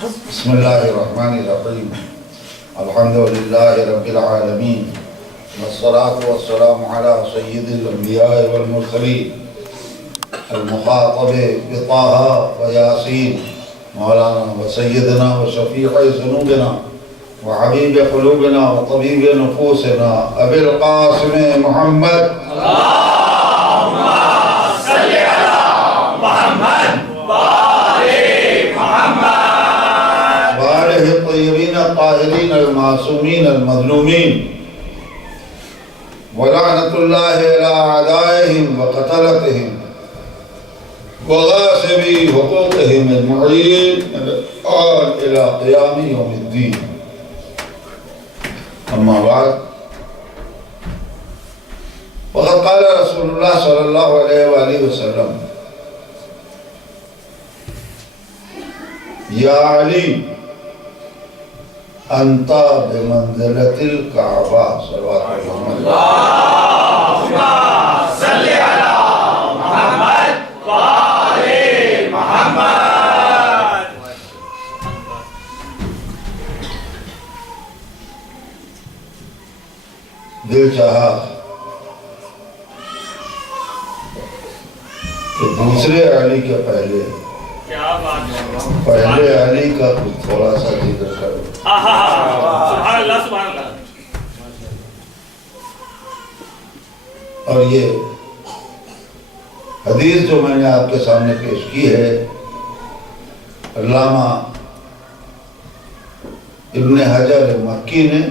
بسم اللہ الرحمن الرحیم الحمد للہ رب العالمین والصلاة والسلام علی سید الانبیاء والمرسلین المخاطب بطه ویاسین مولانا وسیدنا وشفیع ذنوبنا وحبیب قلوبنا وطبیب نفوسنا ابی القاسم محمد اللہم صلی علی محمد وآل محمد وآلہ الطیبین الطاہرین المعصومین المظلومین ولعنت اللہ علی اعدائهم وقتلتهم وغاصبی حقوقهم المعین الى قیام یوم الدین. اما بعد وقد قال رسول اللہ صلی اللہ علیہ وآلہ وسلم یا علی انت بمنزلت الکعبہ صلوات اللہ اللہم صلی علی محمد وآل محمد. دل چاہا کہ دوسرے علی کے پہلے علی کا کچھ تھوڑا سا ذکر کرو. سبحان اللہ سبحان اللہ. اور یہ حدیث جو میں نے آپ کے سامنے پیش کی ہے علامہ ابن حجر مکی نے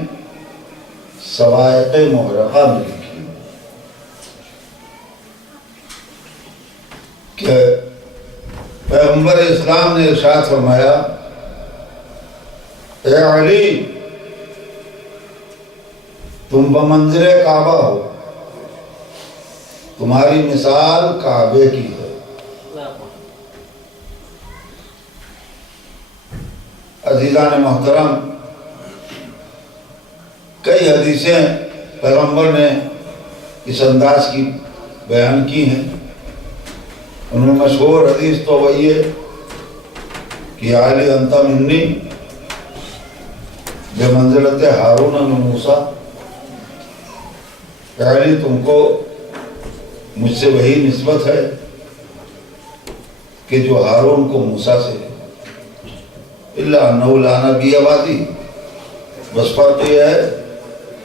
صواعق محرقہ میں لکھی کہ پیغمبر اسلام نے ارشاد فرمایا اے علی تم بمنزل کعبہ ہو، تمہاری مثال کعبے کی ہے. عزیزان محترم، کئی حدیثیں پیغمبر نے اس انداز کی بیان کی ہیں. ان میں مشہور حدیث تو وہی ہے کہ علی انت منی بمنزلت ہارون من موسیٰ، علی تم کو مجھ سے وہی نسبت ہے کہ جو ہارون کو موسیٰ سے ہے. الا انہ لا نبی بعدی، بس فرق یہ ہے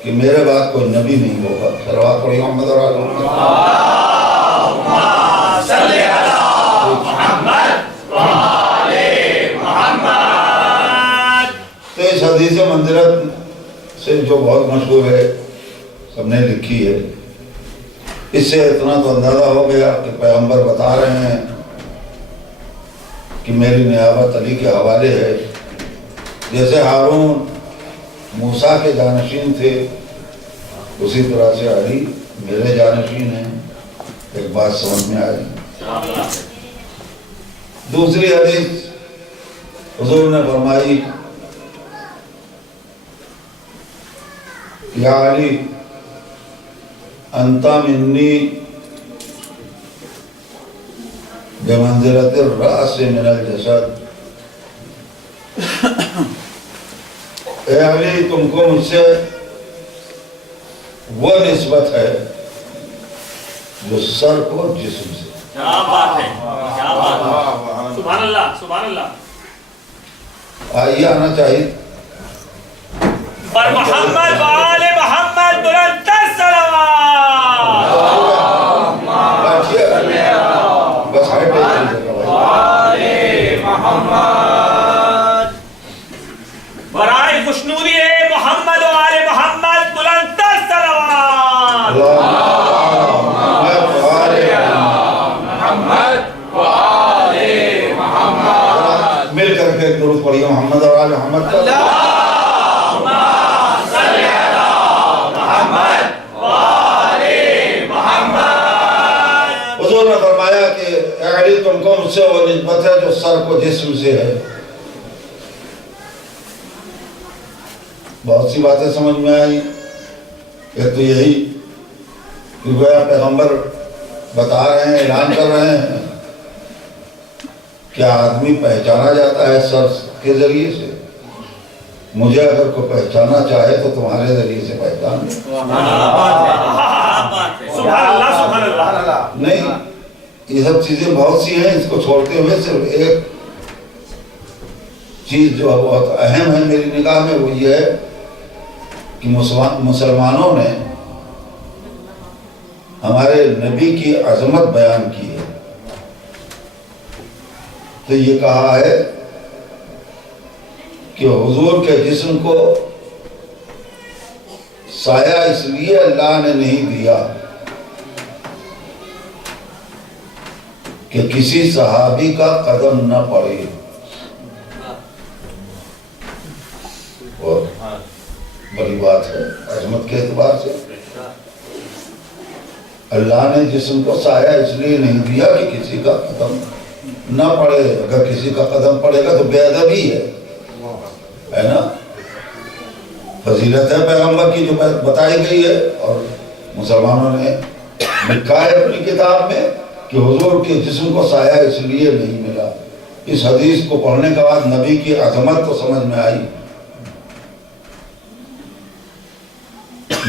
کہ میرے بعد کوئی نبی نہیں ہوگا. صلوات پڑھی محمد اور آل محمد. اللہم صلی علی محمد وآل محمد. تو اس حدیث منزلت سے جو بہت مشہور ہے، سب نے لکھی ہے، اس سے اتنا تو اندازہ ہو گیا کہ پیغمبر بتا رہے ہیں کہ میری نیابت علی کے حوالے ہے. جیسے ہارون موسیٰ کے جانشین تھے، اسی طرح سے علی میرے جانشین ہیں. ایک بات سمجھ میں آئی. دوسری حدیث حضور نے فرمائی یا علی انت منی بمنزلت الرأس من الجسد. اے علی تم کو مجھ سے وہ نسبت ہے جو سر کو جسم سے. کیا بات ہے، کیا بات ہے. سبحان اللہ سبحان اللہ. آئیے آنا چاہیے. اور محمد وآل محمد بلند صلوات. بس محمد برائے خوشنودی محمد و آل محمد بلند صلوات. محمد و آل محمد. مل کر کے درود پڑھیے محمد اور آل محمد کا. اللہم صلی علی محمد و آل محمد. حضور نے فرمایا کہ اے علی تم کو مجھ سے وہ نسبت ہے جو سر کو جسم سے ہے. بہت سی باتیں سمجھ میں آئی. ایک تو یہی کہ گویا پیغمبر بتا رہے ہیں، اعلان کر رہے ہیں کیا آدمی پہچانا جاتا ہے سر کے ذریعے سے؟ مجھے اگر کوئی پہچانا چاہے تو تمہارے ذریعے سے پہچان لے۔ سبحان اللہ سبحان اللہ۔ نہیں، یہ سب چیزیں بہت سی ہیں، اس کو چھوڑتے ہوئے صرف ایک چیز جو بہت اہم ہے میری نگاہ میں، وہ یہ ہے کہ مسلمانوں نے ہمارے نبی کی عظمت بیان کی ہے، تو یہ کہا ہے کہ حضور کے جسم کو سایہ اس لیے اللہ نے نہیں دیا کہ کسی صحابی کا قدم نہ پڑے، اور بڑی بات ہے عظمت کے اعتبار سے۔ اللہ نے جسم کو سایہ اس لیے نہیں دیا کہ کسی کا قدم نہ پڑے، اگر کسی کا قدم پڑے گا تو بے ادبی ہے نا۔ فضیلت ہے پیغمبر کی جو بتائی گئی ہے، اور مسلمانوں نے لکھا ہے اپنی کتاب میں کہ حضور کے جسم کو سایہ اس لیے نہیں ملا۔ اس حدیث کو پڑھنے کے بعد نبی کی عظمت تو سمجھ میں آئی،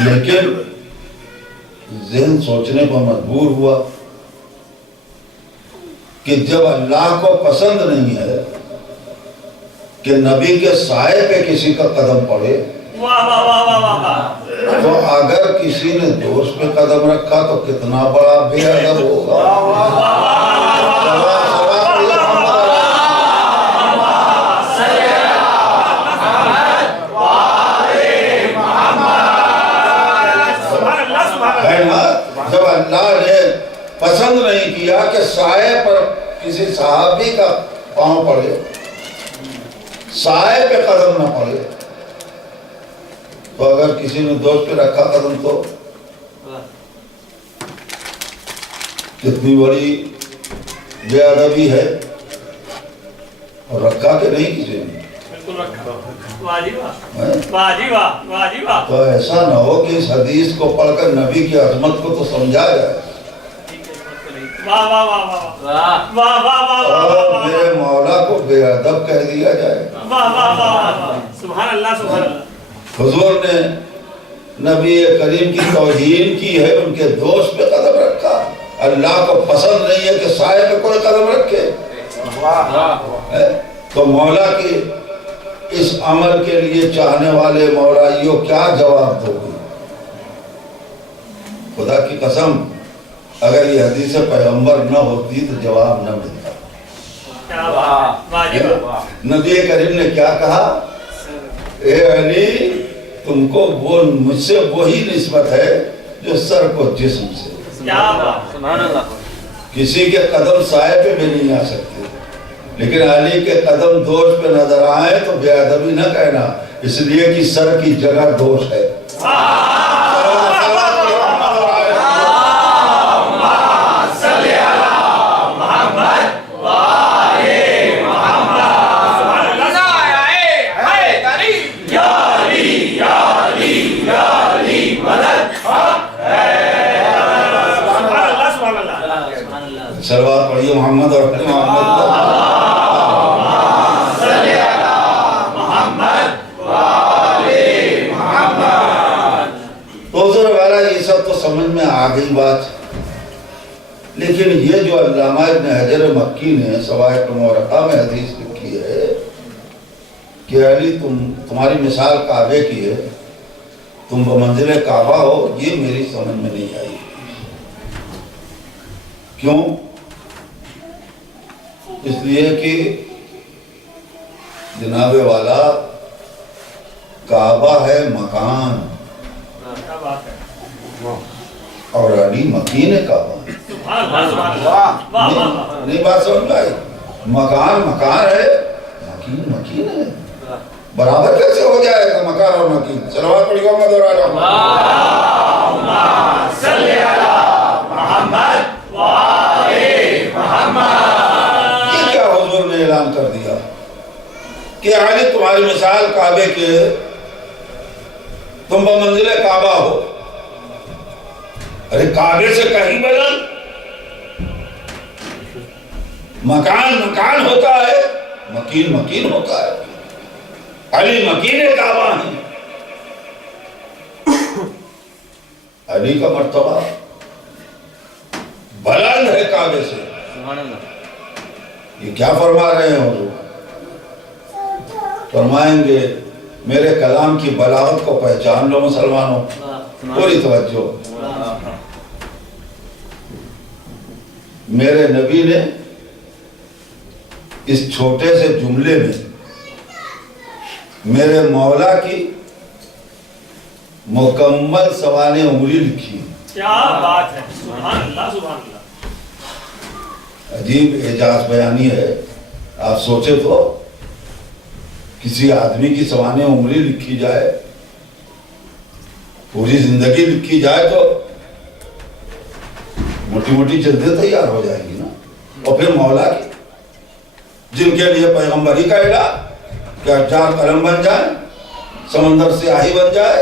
لیکن ذہن سوچنے پر مجبور ہوا کہ جب اللہ کو پسند نہیں ہے کہ نبی کے سائے پہ کسی کا قدم پڑے، تو اگر کسی نے دوست پہ قدم رکھا تو کتنا بڑا بے ادب ہوگا۔ جب اللہ نے پسند نہیں کیا کہ سائے پر کسی صحابی کا پاؤں پڑے، سائے پہ قدم نہ پڑے، تو اگر کسی نے دوست پہ رکھا قدم تو کتنی بڑی بے ادبی ہے، اور رکھا کہ نہیں کسی نے؟ تو ایسا نہ ہو کہ اس حدیث کو پڑھ کر نبی کی عظمت کو تو سمجھا جائے اور میرے مولا کو بے ادب کہہ دیا جائے۔ سبحان اللہ سبحان اللہ۔ حضور نے نبی کریم کی توہین کی ہے، ان کے دوست پہ قدم رکھا۔ اللہ کو پسند نہیں ہے کہ سائے پہ کوئی قدم رکھے، تو مولا کی اس عمل کے لیے چاہنے والے مولائیوں کیا جواب دو گے؟ خدا کی قسم اگر یہ حدیث پیغمبر نہ ہوتی تو جواب نہ ملتا۔ نبی کریم نے کیا کہا؟ اے علی، تم کو مجھ سے وہی نسبت ہے جو سر کو جسم سے۔ کسی کے قدم سائے پہ بھی نہیں آ سکتے، لیکن علی کے قدم دوش پہ نظر آئے تو بے ادبی نہ کہنا، اس لیے کہ سر کی جگہ دوش ہے۔ سلوات پڑھیے محمد اور یہ سب تو سمجھ میں آ گئی بات، لیکن یہ جو علامہ ابن حجر مکی نے سوائق مورخہ میں حدیث لکھی ہے کہ علی تمہاری مثال کعبے کی ہے، تم بمنزل کعبہ ہو، یہ میری سمجھ میں نہیں آئی۔ کیوں؟ اس لیے کہ جناب والا کعبہ ہے مکان، اور علی مکین کعبہ۔ نہیں بات سمجھ میں آئی؟ مکان مکان ہے، مکین مکین ہے، برابر کیسے ہو جائے گا مکان اور مکین؟ صلوات پڑھیے محمد اور آل محمد۔ یہ کیا حضور نے اعلان کر دیا کہ علی تمہاری مثال کعبے کے، تم بمنزل کعبہ ہو؟ ارے کعبے سے کہیں بدل، مکان مکان ہوتا ہے، مکین مکین ہوتا ہے. علی مکین کعبہ ہیں. علی کا مرتبہ بلند ہے کعبے سے. سبحان اللہ. یہ کیا فرما رہے ہیں حضور؟ فرمائیں گے میرے کلام کی بلاغت کو پہچان لو مسلمانوں. پوری توجہ. میرے نبی نے اس چھوٹے سے جملے میں میرے مولا کی مکمل سوانح عمری لکھی. کیا بات ہے. سبحان اللہ سبحان اللہ. عجیب اعجاز بیانی ہے. آپ سوچے تو کسی آدمی کی سوانح عمری لکھی جائے، پوری زندگی لکھی جائے تو موٹی موٹی جلدیں تیار ہو جائیں گی نا. اور پھر مولا کی جن کے لیے پیغمبری کا اعلان کہ 4 قلم بن جائیں، سمندر سے آہی بن جائے،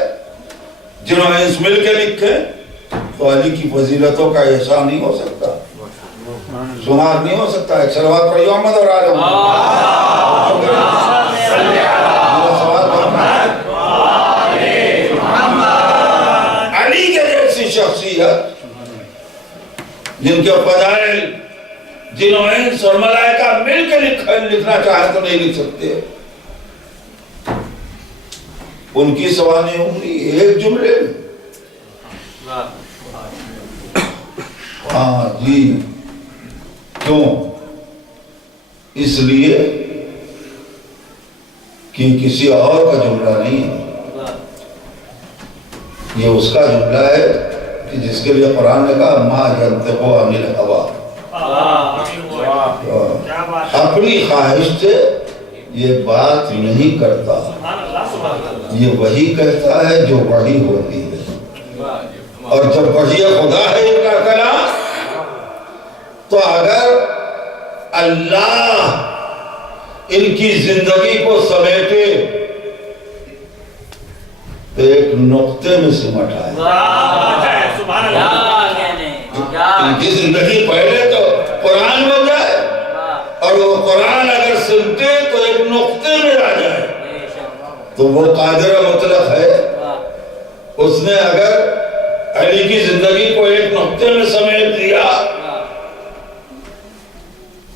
جنہوں نے اس مل کے لکھے، تو علی کی فضیلتوں کا احسان نہیں ہو سکتا، شمار نہیں ہو سکتا. ایک صلوات پڑھیو احمد اور آل علی کے جیسی شخصیت جن کے فضائل جنہوں انس اور ملائکہ مل کے لکھنا چاہے تو نہیں لکھ سکتے. ان کی سوانح عمری ایک جملے میں. ہاں جی. کیوں؟ اس لیے کہ کسی اور کا جملہ نہیں ہے. یہ اس کا جملہ ہے کہ جس کے لیے قرآن نے کہا ما ینطق عن الہویٰ. اپنی خواہش سے یہ بات نہیں کرتا، یہ وہی کہتا ہے جو وحی ہوتی ہے. اور جب وحی خدا ہے ان کا کلام، تو اگر اللہ ان کی زندگی کو سمیٹے تو ایک نقطے میں سمٹ آئے. ان کی زندگی پہلے تو قرآن ہو جائے، اور وہ قرآن اگر سنتے تو ایک نقطے میں آ جائے. تو وہ قادر مطلق ہے. اس نے اگر علی کی زندگی کو ایک نقطے میں سمیٹ دیا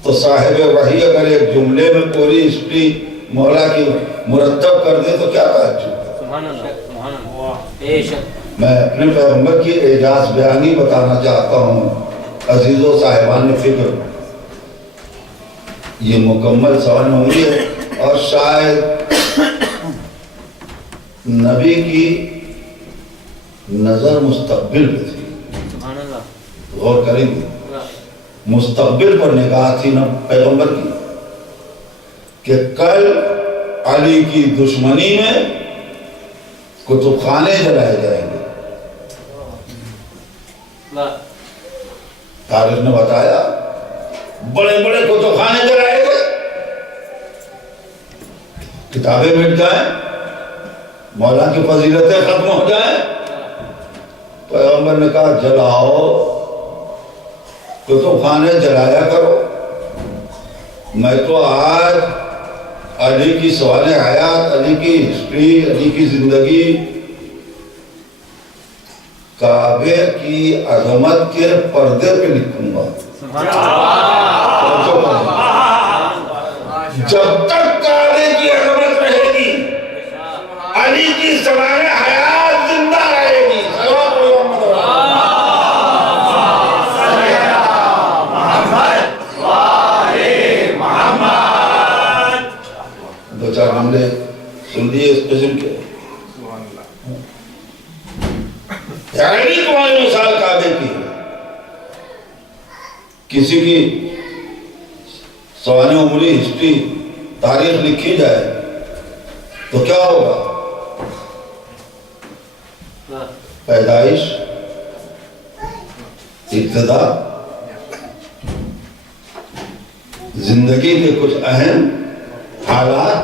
تو صاحب وحی اگر ایک جملے میں پوری ہسٹری مولا کی مرتب کر دے تو کیا تعجب ہے. میں اپنے پیغمبر کی اعجاز بیانی بتانا چاہتا ہوں. عزیزو صاحبان فکر، یہ مکمل سوانح عمری ہے. اور شاید نبی کی نظر مستقبل پہ تھی. غور کریں گے، مستقبل پر نگاہ تھی نا پیغمبر کی، کہ کل علی کی دشمنی میں کتب خانے جلائے جائیں گے. تاریخ نے بتایا بڑے بڑے کتب خانے جلائے گئے، کتابیں مٹ جائیں، مولا کی فضیلتیں ختم ہو جائیں. پیغمبر نے کہا جلاؤ، کتب خانے جلایا کرو. میں تو آج علی کی سوانح حیات، علی کی ہسٹری، علی کی زندگی، کعبے کی عظمت کے پردے پہ لکھوں گا. جب تک کعبے کی عظمت رہے گی، علی کی سوانح حیات زندہ رہے گی. دو چار جملے سن لیے اس قسم کے. یعنی تمہاری مثال کعبے کی ہے. کسی کی سوانح عمری، ہسٹری، تاریخ لکھی جائے تو کیا ہوگا؟ پیدائش، ابتدا، زندگی کے کچھ اہم حالات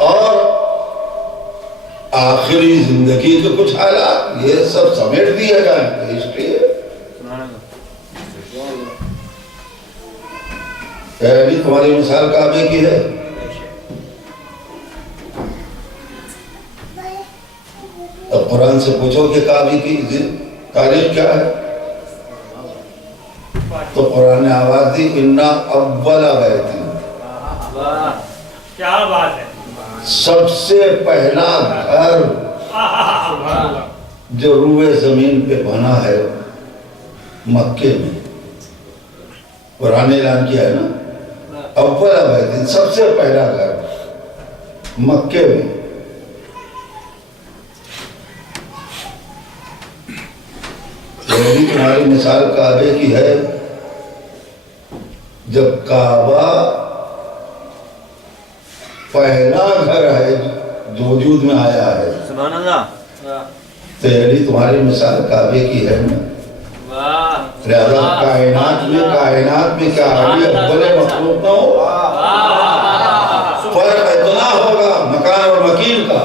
اور آخری زندگی کے کچھ حالات، یہ سب سمیٹ دیا جائے. ہسٹری ہے. ابھی تمہاری مثال کعبے کی ہے. اب قرآن سے پوچھو کہ کعبے کی تاریخ کیا ہے تو قرآن نے آواز دی اِنَّا اَوَّلَ بَيْتٍ. کیا بات ہے. سب سے پہلا گھر جو روئے زمین پہ بنا ہے مکے میں. قرآن نے اعلان کیا ہے نا اول بیت، سب سے پہلا گھر مکے میں. یہی تمہاری مثال کعبے کی ہے. جب کعبہ پہلا گھر ہے جو وجود میں آیا ہے سبحان اللہ. تو یہی تمہاری مثال کعبے کی ہے نا. لہذا کائنات میں کیا علی افضل مخلوق نہ ہو. فرق اتنا ہوگا مکان اور مکین کا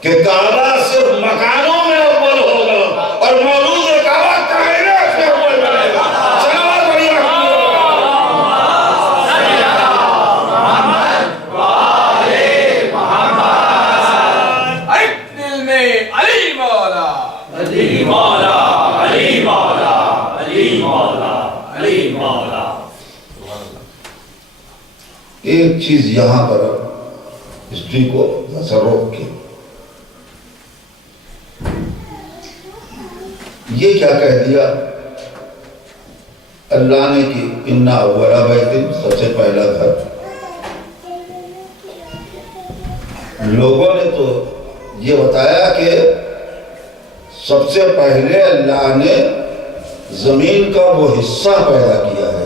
کہ کعبہ صرف مکانوں میں اول ہوگا اور مولود کعبہ کائنات میں اول بنے گا. صلوات علی ایک چیز یہاں پر ہسٹری کو ذرا روک کے یہ کیا کہہ دیا اللہ نے کہ اِنَّا أَوَّلَ بَيْتٍ، سب سے پہلا گھر. لوگوں نے تو یہ بتایا کہ سب سے پہلے اللہ نے زمین کا وہ حصہ پیدا کیا ہے.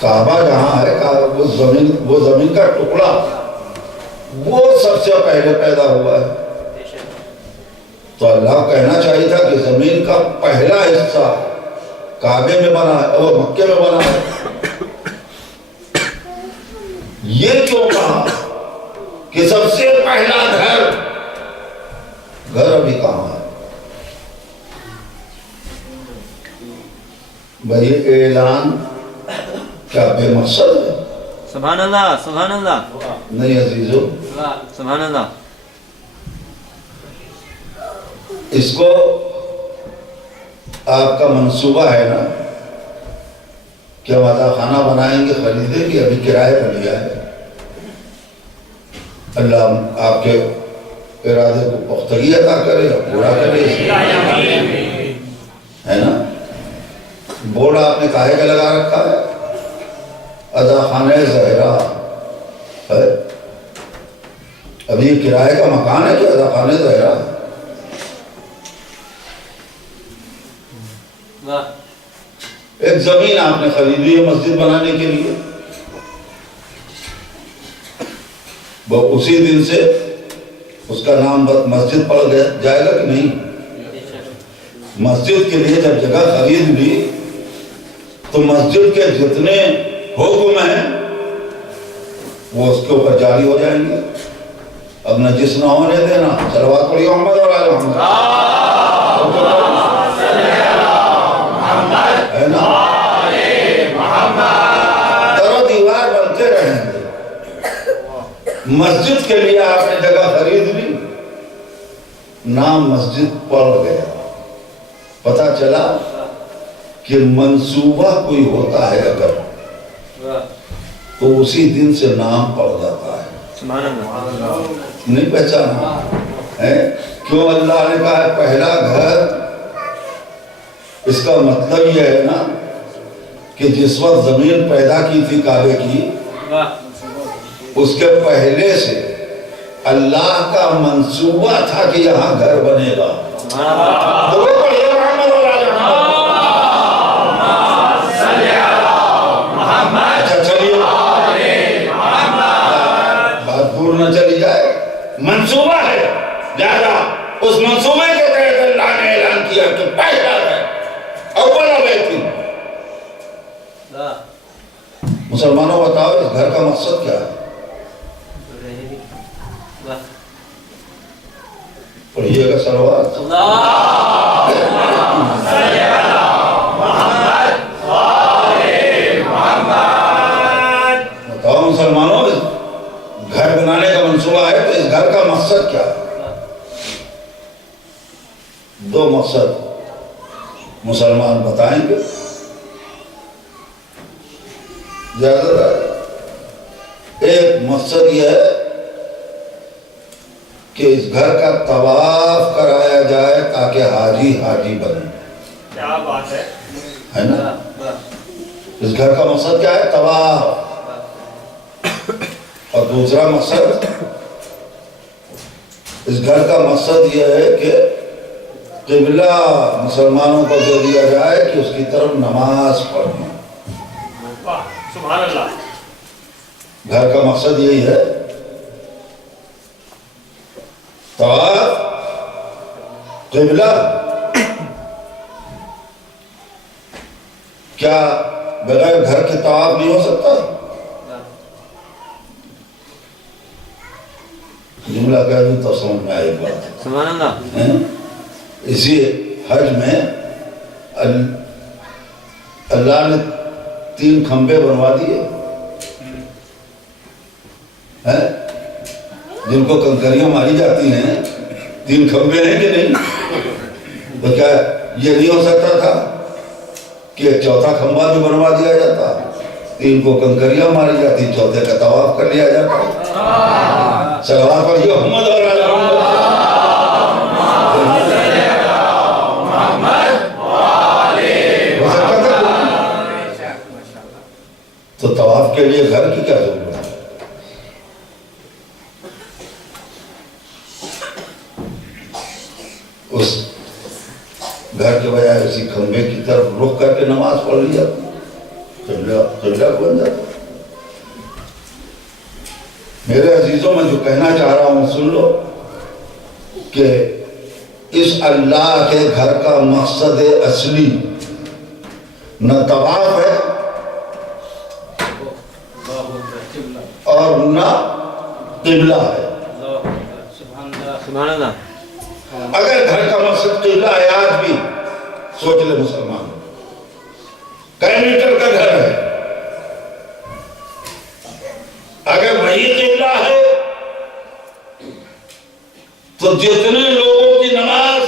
کعبہ جہاں ہے وہ زمین کا ٹکڑا وہ سب سے پہلے پیدا ہوا ہے. تو اللہ کہنا چاہیے تھا کہ زمین کا پہلا حصہ کعبے میں بنا ہے اور مکے میں بنا ہے. یہ کیوں کہا کہ سب سے پہلا گھر ابھی کہاں ہے؟ بھائی اعلان کیا بے مقصد ہے؟ سبحان اللہ سبحان اللہ. نہیں عزیزو، سبحان اللہ. اس کو آپ کا منصوبہ ہے نا کہ ہم عطا خانہ بنائیں گے، خریدیں گے، ابھی کرایہ پر لیا ہے. اللہ آپ کے ارادے کو پختگی عطا کرے اور پورا کرے. ہے نا؟ بورڈ آپ نے کاہے کا لگا رکھا ہے؟ عطا خانہ زہرا ہے. اب یہ کرایے کا مکان ہے کہ عطا خانہ زہرا ہے؟ ایک زمین آپ نے خریدی ہے مسجد بنانے کے لیے، وہ اسی دن سے اس کا نام مسجد پڑ جائے گا کہ نہیں؟ مسجد کے لیے جب جگہ خرید لی تو مسجد کے جتنے حکم ہیں وہ اس کے اوپر جاری ہو جائیں گے. اب نجس نہ ہونے دینا. صلوات پڑھی محمد اور آل محمد. ہے نا؟ در و دیوار بنتے رہیں گے. مسجد کے لیے آپ نے جگہ خرید لی، نام مسجد پڑ گیا. پتہ چلا کہ منصوبہ کوئی ہوتا ہے اگر تو اسی دن سے نام پڑ جاتا ہے. نہیں پہچانا ہے؟ کیوں اللہ نے کہا ہے پہلا گھر؟ اس کا مطلب یہ ہے نا کہ جس وقت زمین پیدا کی تھی کعبے کی، اس کے پہلے سے اللہ کا منصوبہ تھا کہ یہاں گھر بنے گا. نہ چلی جائے، منصوبہ ہے. لہذا اس منصوبے کے تحت اللہ نے اعلان کیا کہ پہلا ہے اول بیت. مسلمانوں بتاؤ اس گھر کا مقصد کیا ہے؟ پڑھیے گا صلوات. بتائیں گے؟ ایک مقصد یہ ہے کہ اس گھر کا طواف کرایا جائے تاکہ حاجی حاجی بنے. کیا بات ہے نا؟ اس گھر کا مقصد کیا ہے؟ طواف. اور دوسرا مقصد، اس گھر کا مقصد یہ ہے کہ قبلہ مسلمانوں کو دے دیا جائے کہ اس کی طرف نماز پڑھیں. سبحان اللہ. گھر کا مقصد یہی ہے. طواف، قبلہ. کیا بغیر گھر کے طواف نہیں ہو سکتا؟ جملہ کہہ دوں تو سمجھ میں آئے گا. سبحان اللہ. اسی حج میں اللہ نے 3 کھمبے بنوا دیے ہیں جن کو کنکریاں ماری جاتی ہیں. 3 کھمبے ہیں کہ نہیں؟ تو کیا یہ نہیں ہو سکتا تھا کہ ایک چوتھا کھمبا بھی بنوا دیا جاتا؟ 3 کو کنکریاں ماری جاتی، چوتھے کا طواف کر لیا جاتا. صلوات پڑھیے محمد اور تو طواف کے لیے گھر کی کیا ضرورت ہے؟ اس گھر کے بجائے اسی کھمبے کی طرف رخ کر کے نماز پڑھ لی جاتی، قبلہ بن جاتا. میرے عزیزوں، میں جو کہنا چاہ رہا ہوں سن لو کہ اس اللہ کے گھر کا مقصد اصلی نہ طواف ہے اور نہ قبلہ ہے. سبحان اللہ. اگر گھر کا مقصد قبلہ ہے، آج بھی سوچ لے مسلمان، کئی میٹر کا گھر ہے، اگر وہی قبلہ ہے تو جتنے لوگوں کی نماز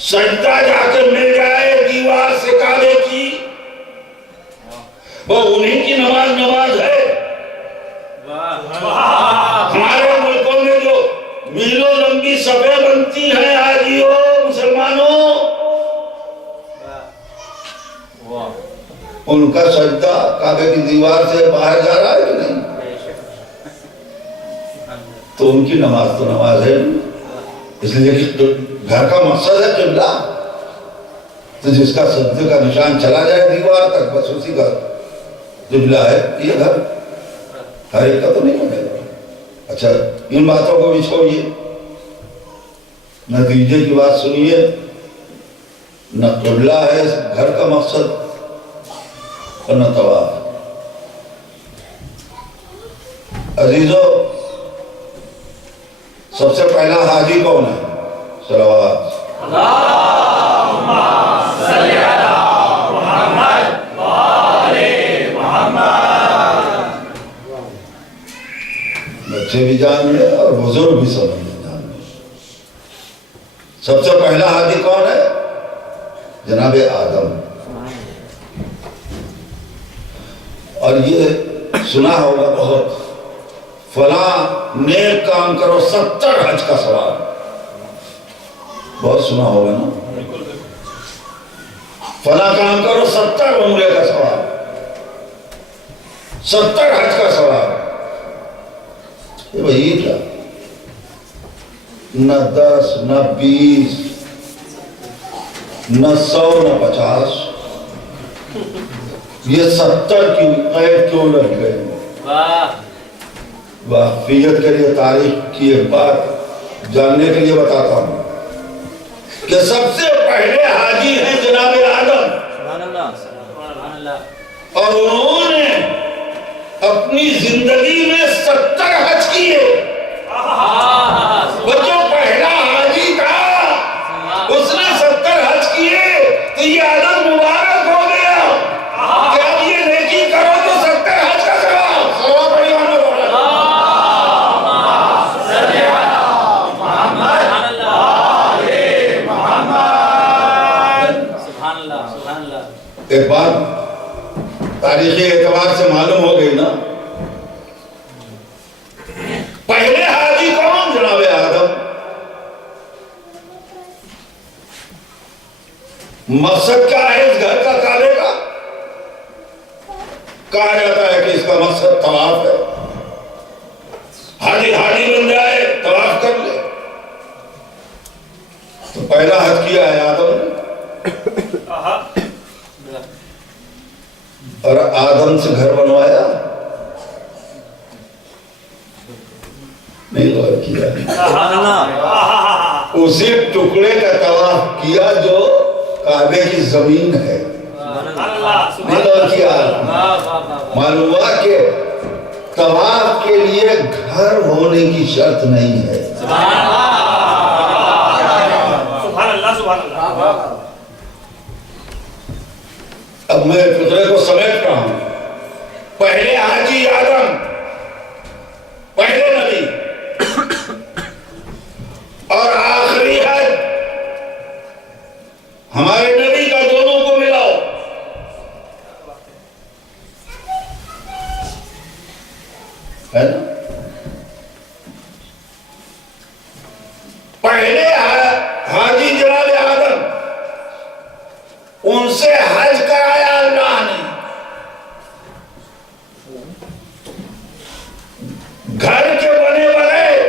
سجدہ جا کے مل جائے دیوار سے کعبے کی، وہ انہیں کی نماز ہے. ہمارے ملکوں میں جو میلوں لمبی صفیں بنتی ہیں حاجیوں، مسلمانوں، ان کا سجدہ کعبے کی دیوار سے باہر جا رہا ہے کہ نہیں؟ تو ان کی نماز تو نماز ہے. اس لیے کہ گھر کا مقصد ہے قبلہ. تو جس کا سجدے کا نشان چلا جائے دیوار تک، بس اسی کا قبلہ ہے. یہ گھر ہر ایک کا تو نہیں بنے گا. اچھا، ان باتوں کو بھی چھوڑیے، نتیجے کی بات سنیے. نہ قبلہ ہے اس گھر کا مقصد اور نہ طواف. عزیزو، سب سے پہلا حاجی کون ہے؟ صلوات. اللہم صلی علی محمد وآل محمد. بچے بھی جان لیں اور بزرگ بھی سمجھ لیں، جان لیں. سب سے پہلا حاجی کون ہے؟ جناب آدم. اور یہ سنا ہوگا بہت، فلاں نیک کام کرو 70 حج کا ثواب. بہت سنا ہوگا نا؟ فلاں کام کرو 70 عمرے کا ثواب، 70 حج کا ثواب. یہ وہی کیا؟ نہ 10 نہ 20 نہ 100 نہ 50، یہ 70 کی قید کیوں لگ گئے؟ واقفیت کے لیے تاریخ کی ایک بات جاننے کے لیے بتاتا ہوں کہ سب سے پہلے حاجی ہیں جناب آدم، اور انہوں نے اپنی زندگی میں 70 حج کیے. وہ جو پہلا حاجی تھا اس نے 70 حج کیے، تو یہ آدم مبارک ہو گیا کہ اب یہ نیکی کرو تو 70 حج کا ثواب. ثواب بڑی آنے والا. ایک بات تاریخی اعتبار سے معلوم ہو گئی نا، پہلے حاجی کون؟ جناب آدم۔ مقصد کیا ہے اس گھر کا کعبے کا؟ کہا جاتا ہے کہ اس کا مقصد طواف ہے، حاجی بن جائے طواف کر لے۔ تو پہلا حج کیا ہے آدم نے، اور آدم سے گھر بنوایا نہیں، غور کیا اسی ٹکڑے کا طواف کیا جو کعبے کی زمین ہے، نہیں غور کیا۔ معلوم ہوا کہ طواف کے لیے گھر ہونے کی شرط نہیں ہے۔ اب میں فطرے کو سمیٹ رہا ہوں، پہلے حاجی آدم، پہلے نبی، اور آخری حج ہمارے نبی کا، دونوں کو ملاؤ۔ ہے نا؟ پہلے حاجی جناب آدم، ان سے حج کرایا اللہ نے، گھر کے بنے بغیر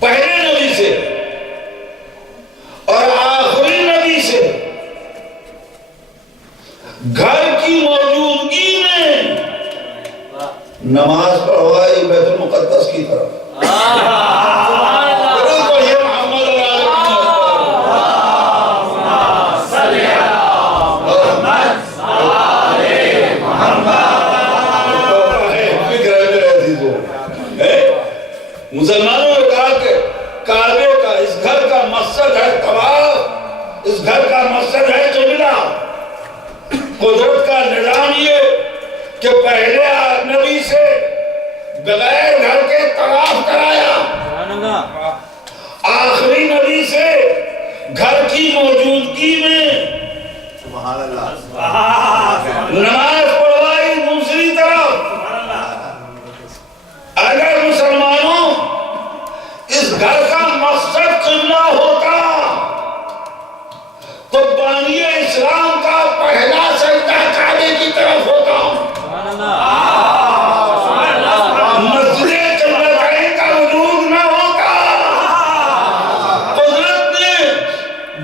پہلے نبی سے اور آخری نبی سے گھر کی موجودگی میں نماز پڑھوائی بیت المقدس کی طرف۔ مسلمانوں نے کہا کہ کعبے کا، اس گھر کا مقصد ہے طواف، اس گھر کا مقصد ہے قبلہ۔ قدرت کا نظام یہ کہ پہلے نبی سے بغیر گھر کے طواف کرایا، آخری نبی سے گھر کی موجودگی میں نماز پڑھوائی دوسری طرف۔ اگر مسلمانوں اس گھر کا مقصد قبلہ ہوتا تو بانی اسلام کا پہلا سجدہ کعبے کی طرف ہوتا، مسجد قبلتین کا وجود نہ ہوتا۔ قدرت نے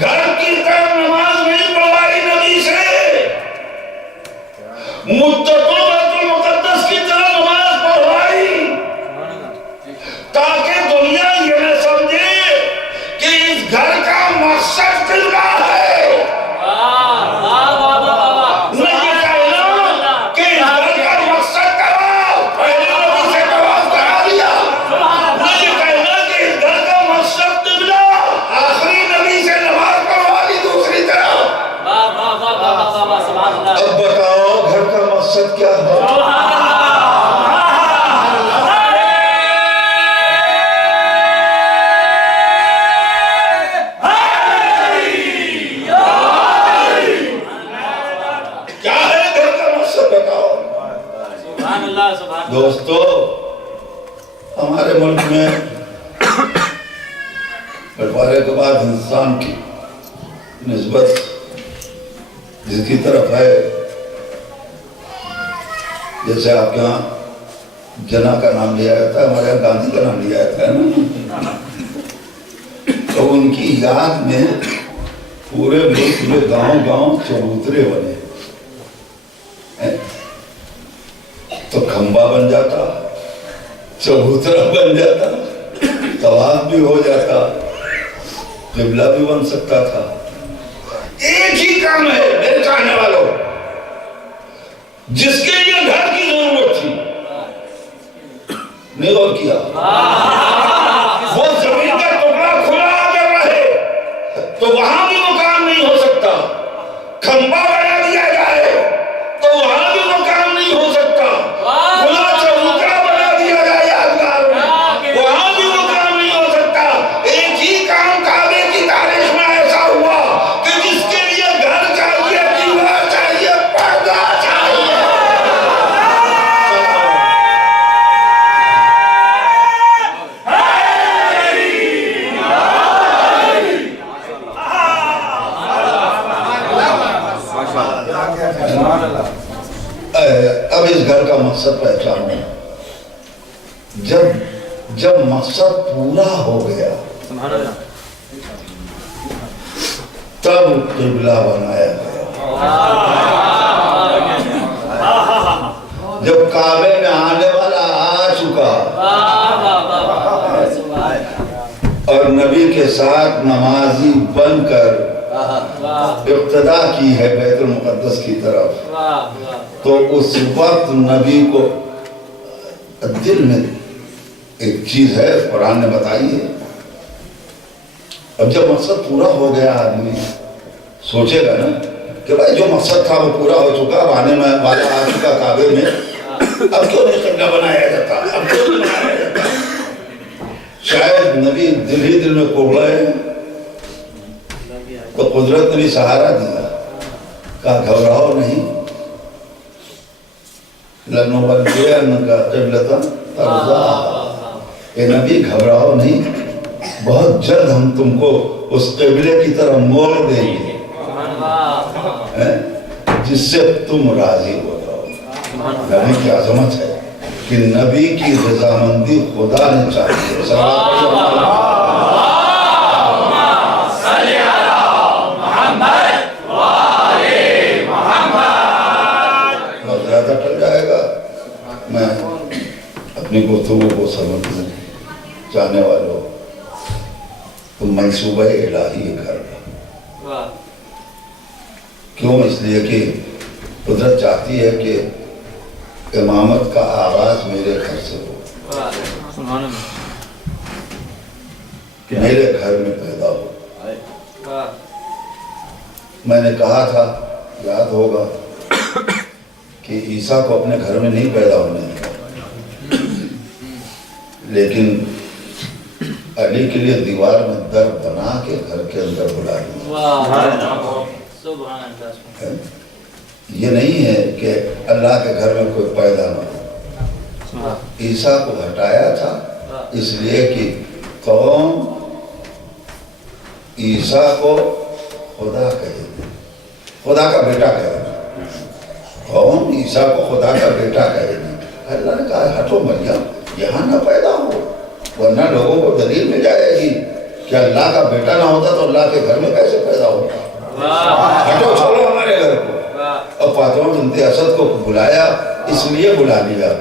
گھر کی طرف نماز نہیں پڑھوائی نبی سے، متقوں بیت المقدس کی طرف نماز پڑھوائی، تاکہ دنیا یہ نہ سمجھے کہ اس گھر کا مقصد قبلہ ہے۔ اب بتاؤ گھر کا مقصد کیا ہے؟ کیا ہے گھر کا مقصد؟ بتاؤ دوستو۔ ہمارے ملک میں بٹوارے کے بعد ہندوستان کی نسبت جس کی طرف ہے، جیسے آپ کے ہاں جنا کا نام لیا جاتا ہے، ہمارے یہاں گاندھی کا نام لیا جاتا ہے نا، تو ان کی یاد میں پورے ملک میں گاؤں چبوترے بنے، تو کھمبا بن جاتا، چبوترا بن جاتا، طواف بھی ہو جاتا، قبلہ بھی بن سکتا تھا۔ ایک ہی کام ہے میرے چاہنے والوں، جس کے لیے گھر کی ضرورت تھی، نہیں غور کیا؟ وہ زمین کا ٹکڑا کھلا اگر رہے تو وہاں بھی وہ کام نہیں ہو سکتا، کھمبا بنا دیا جائے تو وہاں بھی وہ کام نہیں ہو سکتا، کھلا چبوترا بنا دیا جائے یادگار میں، وہاں بھی وہ کام نہیں ہو سکتا۔ ایک ہی کام کعبے کی تاریخ میں ایسا اب اس گھر کا مقصد پہچانو. جب مقصد پورا ہو گیا تب قبلہ بنایا گیا. جب کعبے میں آنے والا آ چکا اور نبی کے ساتھ نمازی بن کر ابتدا کی ہے بیت المقدس کی طرف, تو اس وقت نبی کو دل میں ایک چیز ہے قرآن نے بتائی ہے. اب جب مقصد پورا ہو گیا آدمی سوچے گا نا کہ بھائی جو مقصد تھا وہ پورا ہو چکا, اب آنے والا آ چکا کعبے میں, اب کیوں نہیں قبلہ بنایا جاتا, اب کیوں نہیں بنایا جاتا. شاید نبی دل ہی دل میں کوڑ رہے ہیں تو قدرت نے بھی سہارا دیا, کہا گھبراؤ نہیں, لَنُوَلِّيَنَّكَ قِبْلَةً تَرْضَاهَا, اے نبی گھبراؤ نہیں, بہت جلد ہم تم کو اس قبلے کی طرف موڑ دیں گے جس سے تم راضی ہو جاؤ. نبی کی عظمت ہے کہ نبی کی رضامندی خدا نے چاہی ہے. بہت زیادہ ٹل جائے گا, میں اپنی گفتگو کو سمجھنے چاہنے والوں تو منصوبہ الہی گھر کا. کیوں؟ اس لیے کہ قدرت چاہتی ہے کہ امامت کا آغاز میرے گھر سے ہو, میرے گھر میں پیدا ہو. میں نے کہا تھا, یاد ہوگا, کہ عیسیٰ کو اپنے گھر میں نہیں پیدا ہونے دیا, لیکن علی کے لیے دیوار میں در بنا کے گھر کے اندر بلا دیا. یہ نہیں ہے کہ اللہ کے گھر میں کوئی پیدا نہ ہو. عیسیٰ کو ہٹایا تھا اس لیے کہ قوم عیسیٰ کو خدا کہے, خدا کا بیٹا کہے. قوم عیسیٰ کو خدا کا بیٹا کہے. اللہ نے کہا ہٹو مریم, یہاں نہ پیدا ہو, ورنہ لوگوں کو دلیل مل جائے گی کہ اللہ کا بیٹا نہ ہوتا تو اللہ کے گھر میں کیسے پیدا ہوتا. ہٹو, چھوڑو ہمارے گھر کو. اور فاطمہ بنت اسد کو بلایا, اس لیے بلا لیا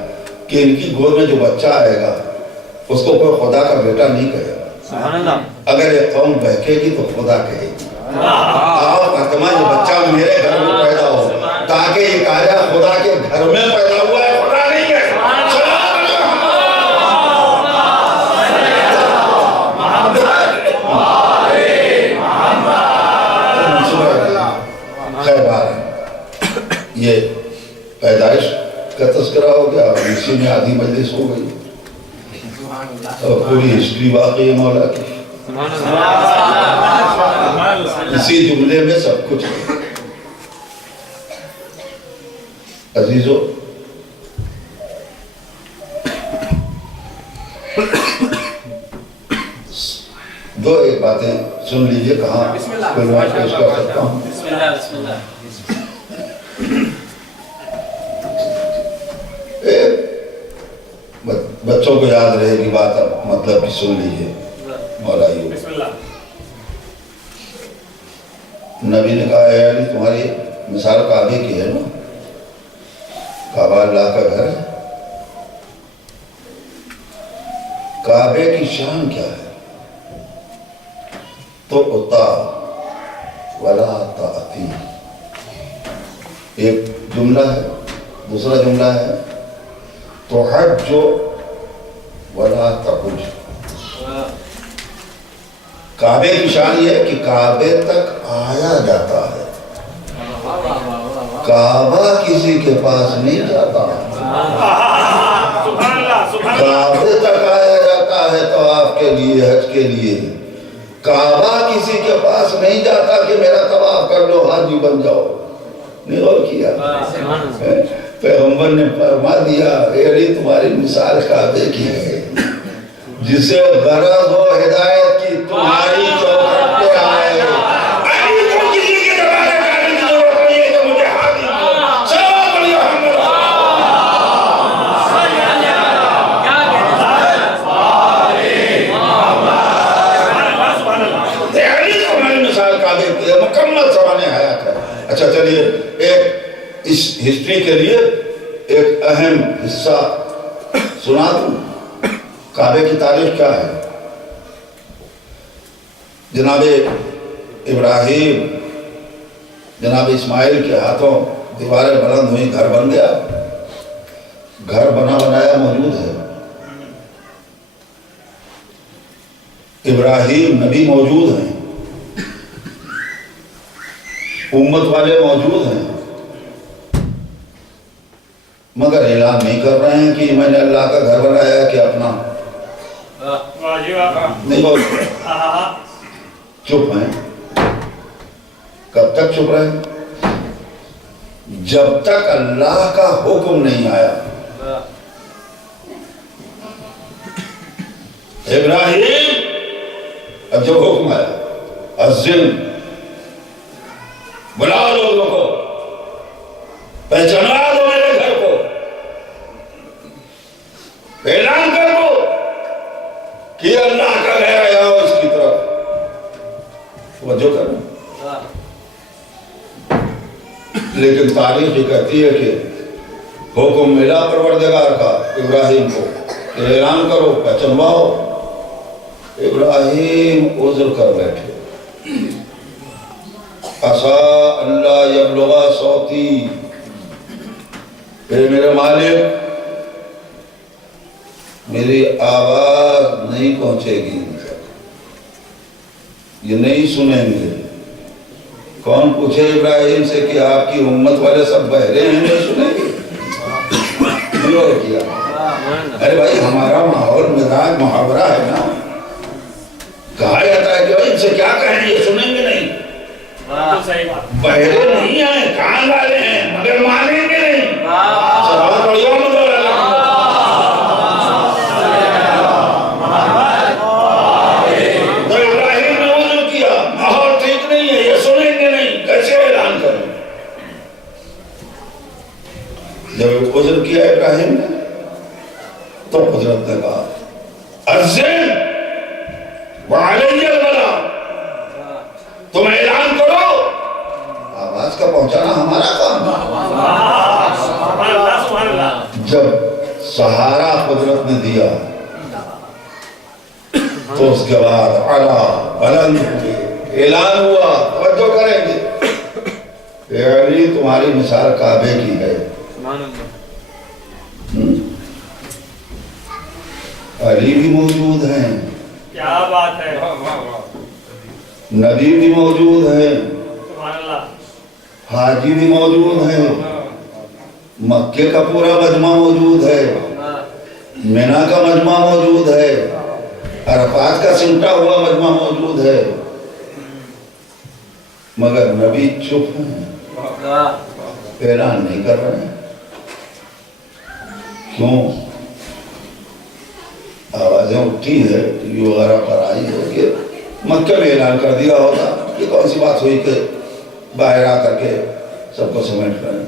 کہ ان کی گود میں جو بچہ آئے گا اس کو کوئی خدا کا بیٹا نہیں کہے گا. اگر یہ قوم بہکے گی تو خدا کہے گی. آؤ فاطمہ, یہ بچہ میرے گھر میں پیدا ہو تاکہ یہ کہا جائے خدا کے گھر میں پیدا ہوا ہے, خدا نہیں ہے. یہ پیدائش کا تذکرہ ہو گیا اور اسی میں آدھی مجلس ہو گئی اور پوری ہسٹری واقعی ہے مولا کی. اسی جملے میں سب کچھ ہے. عزیزو, دو ایک باتیں سن لیجئے, کہاں کلمات پیش کر سکتا ہوں. بچوں کو یاد رہے گی بات, اب مطلب بھی سن لیجئے. مولائیو, نبی نے کہا اے علی, تمہاری مثال کعبے کی ہے نا, کعبہ اللہ کا گھر ہے. کعبے کی شان کیا ہے؟ تو اطاع ولا تعطی. ایک جملہ ہے, دوسرا جملہ ہے تو حج ولا تحج. کعبے کی شان یہ ہے کہ کعبے تک آیا جاتا ہے, کعبہ کسی کے پاس نہیں جاتا. کعبے تک آیا جاتا ہے طواف کے لیے, حج کے لیے. کعبہ کسی کے پاس نہیں جاتا کہ میرا طواف کر لو, حاجی بن جاؤ. نہیں غور کیا؟ پیغمبر نے فرما دیا اے علی, تمہاری مثال کعبے کی ہے, جسے غرض ہو ہدایت کی تمہاری چوکھٹ پہ آئے. علی کو کسی کے دربار میں جانے کی ضرورت نہیں ہے کہ مجھے حاجی سنت زمانے حیات ہے. اچھا چلیے ایک اس ہسٹری کے لیے ایک اہم حصہ سنا دوں. کعبے کی تاریخ کیا ہے؟ جناب ابراہیم جناب اسماعیل کے ہاتھوں دیواریں بلند ہوئی، گھر بن گیا. گھر بنا بنایا موجود ہے. ابراہیم نبی موجود ہیں، امت والے موجود ہیں، مگر اعلان نہیں کر رہے ہیں کہ میں نے اللہ کا گھر بنایا ہے کہ اپنا. نہیں بولتے، چپ ہیں. کب تک چپ رہے؟ جب تک اللہ کا حکم نہیں آیا. ابراہیم اب جب حکم آیا، اذن، بلا لوگوں کو، پہچانا دو میرے گھر کو، اعلان کر دو کہ اللہ کا گھر آیا ہو اس کی طرف. توجہ کرنا. لیکن تاریخ یہ کہتی ہے کہ حکم ملا پروردگار کا ابراہیم کو کہ اعلان کرو، پہچنواؤ. ابراہیم عذر کر بیٹھے. عسیٰ اللہ یبلغ صوتی، اے میرے مالک میری آواز نہیں پہنچے گی، یہ نہیں سنیں گے. کون پوچھے ابراہیم سے کہ آپ کی امت والے سب بہرے ہیں، نہیں سنیں گے؟ کیا ارے بھائی ہمارا ماحول مزاج محاورہ ہے نا. کہا جاتا ہے کہ بھائی ان سے کیا کہیں، یہ سنیں گے نہیں. بہرے نہیں ہیں، کان والے ہیں، مگر مانیں گے نہیں. بہت بڑھیا مدد جب عذر کیا ابراہیم نے تو قدرت نے کہا اذن وعلی البلاغ، تم اعلان کرو. آواز کا پہنچانا ہمارا کام ہے. جب سہارا قدرت نے دیا تو اس کے بعد اعلیٰ بلند ہوئے، اعلان ہوا. توجہ کریں گے، اے علی تمہاری مثال کعبے کی ہے. علی بھی موجود ہیں، کیا بات ہے، نبی بھی موجود ہیں، سبحان اللہ، حاجی بھی موجود ہیں، مکے کا پورا مجمع موجود ہے، مینا کا مجمع موجود ہے، عرفات کا سمٹا ہوا مجمع موجود ہے، مگر نبی چپ ہیں، اعلان نہیں کر رہے ہیں. کیوں؟ آوازیں اٹھی ہے، ٹی وی وغیرہ پر آئی ہے کہ مکہ میں اعلان کر دیا ہوتا. یہ کون سی بات ہوئی کہ باہر آ کر کے سب کو سمیٹ کریں.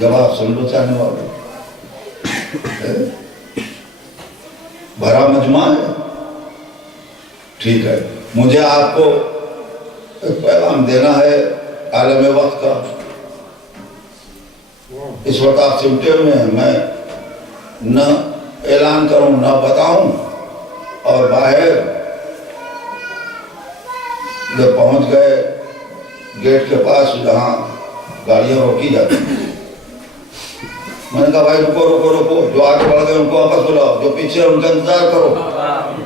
جواب سن لو چاہنے والے، بھرا مجمع ہے. ٹھیک ہے، مجھے آپ کو ایک پیغام دینا ہے عالم وقت کا. اس وقت آپ سمٹے ہوئے ہیں، میں نہ اعلان کروں نہ بتاؤں. اور باہر جب پہنچ گئے گیٹ کے پاس جہاں گاڑیاں روکی جاتی ہیں، میں نے کہا بھائی رکو رکو رکو، جو آگے بڑھ گئے ان کو واپس بلاؤ، جو پیچھے ان کا انتظار کرو،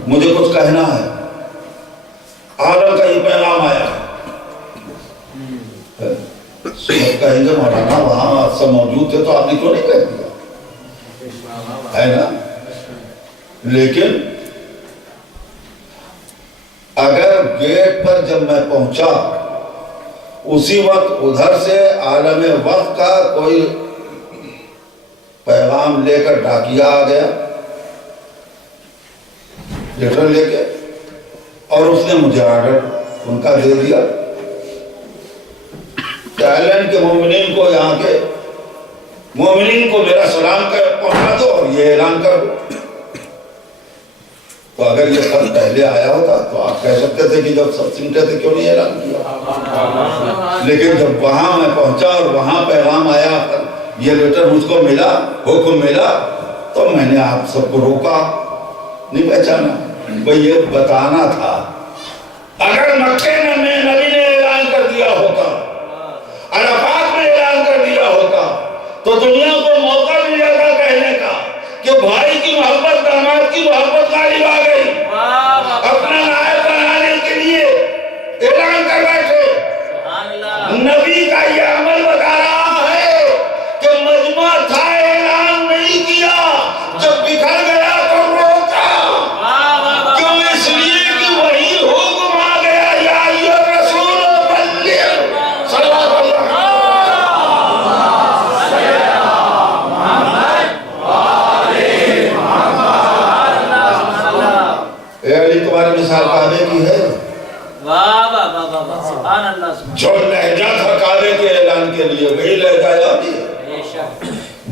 مجھے کچھ کہنا ہے. عالم کا یہ پیغام آیا ہے. سب کہیں گے مولانا وہاں سب موجود تھے تو آپ نے کیوں نہیں کہہ دیا، ہے نا. لیکن اگر گیٹ پر جب میں پہنچا اسی وقت ادھر سے عالم وقت کا کوئی پیغام لے کر ڈاکیا آ گیا لیٹر لے کے، اور اس نے مجھے آرڈر ان کا دے دیا کہ آئرلینڈ کے مومنین کو، یہاں کے مومنین کو میرا سلام کر پہنچا دو اور یہ اعلان کر دو. تو اگر یہ خط پہلے آیا ہوتا تو آپ کہہ سکتے تھے کہ جب سب سمٹے تھے کیوں نہیں اعلان کیا؟ لیکن جب وہاں میں پہنچا اور وہاں پیغام آیا، یہ لیٹر مجھ کو ملا، حکم ملا، تو میں نے آپ سب کو روکا، نہیں پہچانا؟ بھئی یہ بتانا تھا۔ اگر مکے میں نبی نے اعلان کر دیا ہوتا، عرفات میں اعلان کر دیا ہوتا، تو دنیا کو موقع مل جاتا کہنے کا کہ بھائی کی محبت، داماد کی محبت غالب آ گئی، اپنا نائب بنانے کے لیے اعلان کر بیٹھے۔ نبی کا یہ عمل بتا رہا ہے کہ مجمع تھا، اعلان نہیں کیا، جب بکھر گیا تو روکا۔ کیوں؟ اس لیے کہ وہی حکم آ گیا، یا ایھا الرسول بلغ صلوات اللہ۔ اے علی تمہاری مثال کعبے کی ہے، جو لہجہ تھا کعبے کے اعلان کے لیے، وہی لہجہ یاد ہے۔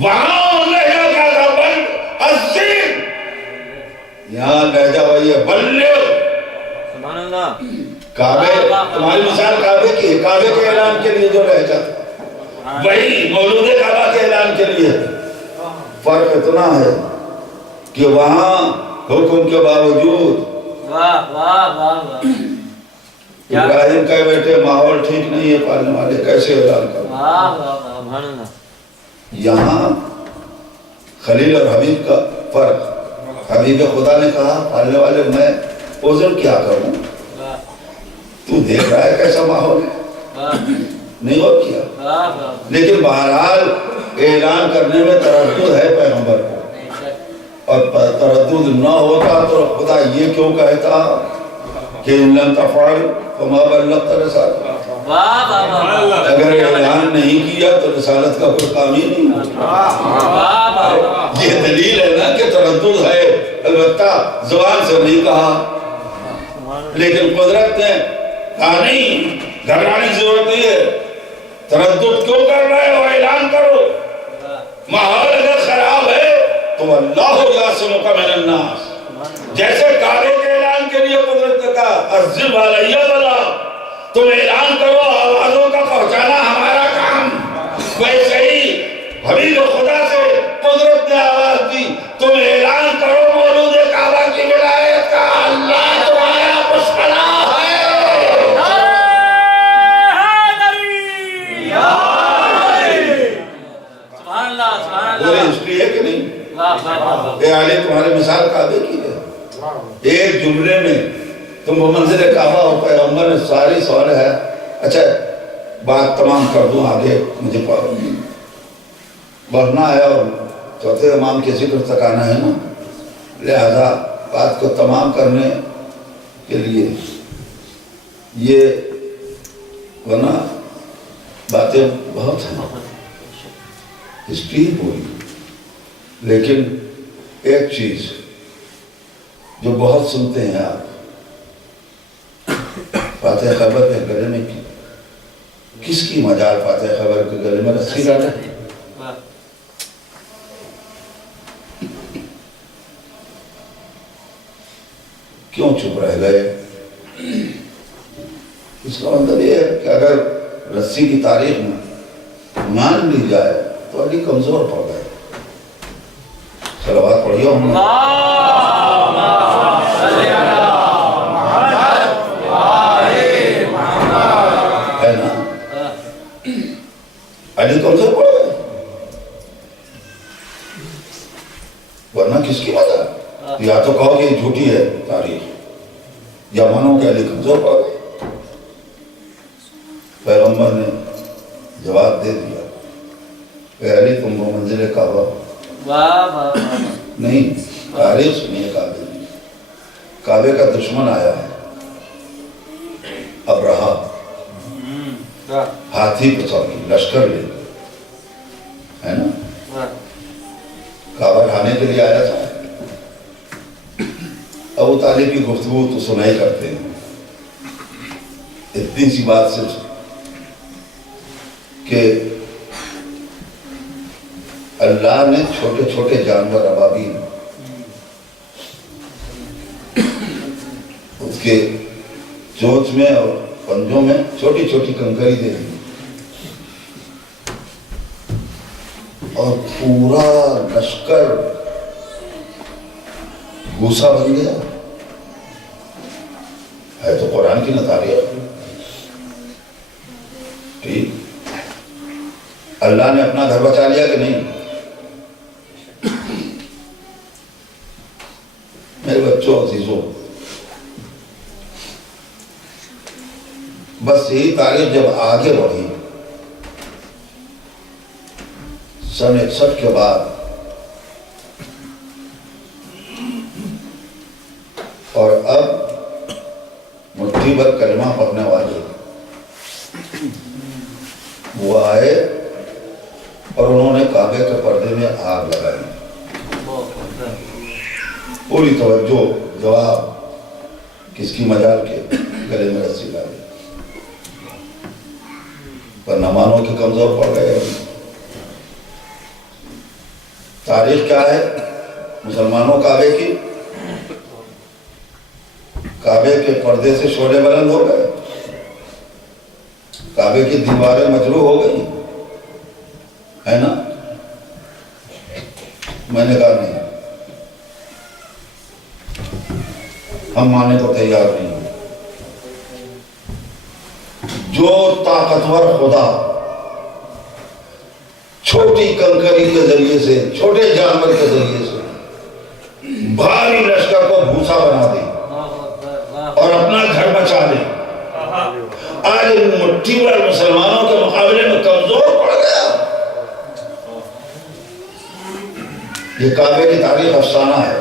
وہاں لہجہ کیا تھا؟ بل عظیم، یہاں لہجہ وہی ہے، بلغ۔ کعبے، تمہاری مثال کعبے کی ہے، کعبے کے اعلان کے لیے جو لہجہ تھا وہی مولود کعبہ کے اعلان کے لیے۔ فرق اتنا ہے کہ وہاں حکم کے باوجود ابراہیم کہے بیٹھے ماحول ٹھیک نہیں ہے، پالنے والے کیسے اعلان کریں؟ یہاں خلیل اور حبیب کا فرق، حبیب خدا نے کہا پالنے والے میں عذر کیا کروں، تو دیکھ رہا ہے کیسا ماحول ہے، نہیں غور کیا؟ لیکن بہرحال اعلان کرنے میں تردد ہے پیغمبر کو، اور تردد نہ ہوتا تو خدا یہ کیوں کہتا کہ ان لم تفعل فما بلغت رسالت۔ اگر اعلان نہیں کیا تو رسالت کا کوئی کام ہی نہیں۔ یہ دلیل ہے نا کہ تردد ہے، البتہ زبان سے نہیں کہا، لیکن قدرت نے کہا نہیں، گھبرانے کی ضرورت نہیں ہے، تردد کیوں کر رہے ہو، اعلان کرو۔ ماحول اگر خراب ہے تو اللہ یعصمک من الناس، جیسے کعبے کے اعلان کے لیے قدرت نے کہا عزم علیہ بلا، تم اعلان کرو، آوازوں کا پہنچانا ہمارا کام، ویسے ہی حبیب خدا سے قدرت نے آواز دی، تم اعلان کرو مولود کعبہ کی ولایت کا، اللہ تمہارا خوشبلا ہے۔ پوری ہسٹری ہے کہ نہیں؟ اے علی تمہاری مثال کعبے کی ہے، ایک جملے میں تم وہ منزل کعبہ ہو، پیغمبر نے ساری سوال ہے۔ اچھا بات تمام کر دوں، آگے مجھے بڑھنا ہے اور چوتھے امام کے ذکر تک آنا ہے نا، لہذا بات کو تمام کرنے کے لیے یہ، ورنہ باتیں بہت ہیں، ہسٹری پوری، لیکن ایک چیز جو بہت سنتے ہیں آپ، فاتح خیبر کے گلے میں کس کی مجال، فاتح خیبر کے گلے میں رسی ڈالے؟ کیوں چپ رہ گئے؟ اس کا مطلب یہ ہے کہ اگر رسی کی تاریخ میں مان لی جائے تو علی کمزور پڑ گئے۔ صلوات پڑھیے ہم ہے نا، علی کمزور پڑ گئے، ورنہ کس کی وجہ؟ یا تو کہو کہ یہ جھوٹی ہے تاریخ، یا مانو کہ علی کمزور پڑ گئے۔ پیغمبر نے جواب دے دیا، اے علی تم وہ منزل کعبہ نہیں، تاریخ سنیے کعبے کی، کعبے کا دشمن آیا ہے ابرہہ، ہاتھی پہ چڑھ کے لشکر لے ہے نا، کعبہ ڈھانے کے لیے آیا تھا۔ ابو طالب کی گفتگو تو سنا ہی کرتے ہیں، اتنی سی بات صرف کہ اللہ نے چھوٹے چھوٹے جانور ابابیل کے چونچ میں اور پنجوں میں چھوٹی چھوٹی کنکری دے دی اور پورا لشکر بھوسا بن گیا. ہے تو قرآن کی نتاریخ. ٹھیک, اللہ نے اپنا گھر بچا لیا کہ نہیں؟ میرے بچوں عزیزوں, بس یہی تاریخ جب آگے بڑھی سن 61 کے بعد, اور اب مٹھی بھر کلمہ پڑھنے والے وہ آئے اور انہوں نے کعبے کے پردے میں آگ لگائی. پوری توجہ, جواب کس کی مجال کے گلے میں رسی ڈالی, پر نہ مانو کہ کمزور پڑ گئے. تاریخ کیا ہے مسلمانوں کعبے کی؟ کعبے کے پردے سے شعلے بلند ہو گئے, کعبے کی دیواریں مجروح ہو گئی, ہے نا؟ میں نے کہا نہیں, ہم ماننے کو تیار نہیں. جو طاقتور خدا چھوٹی کنکری کے ذریعے سے, چھوٹے جانور کے ذریعے سے بھاری لشکر کو بھوسا بنا دے اور اپنا گھر بچا لے, آج مٹھی بھر مسلمانوں کے مقابلے میں کمزور پڑ گیا. یہ کعبے کی تاریخ افسانہ ہے.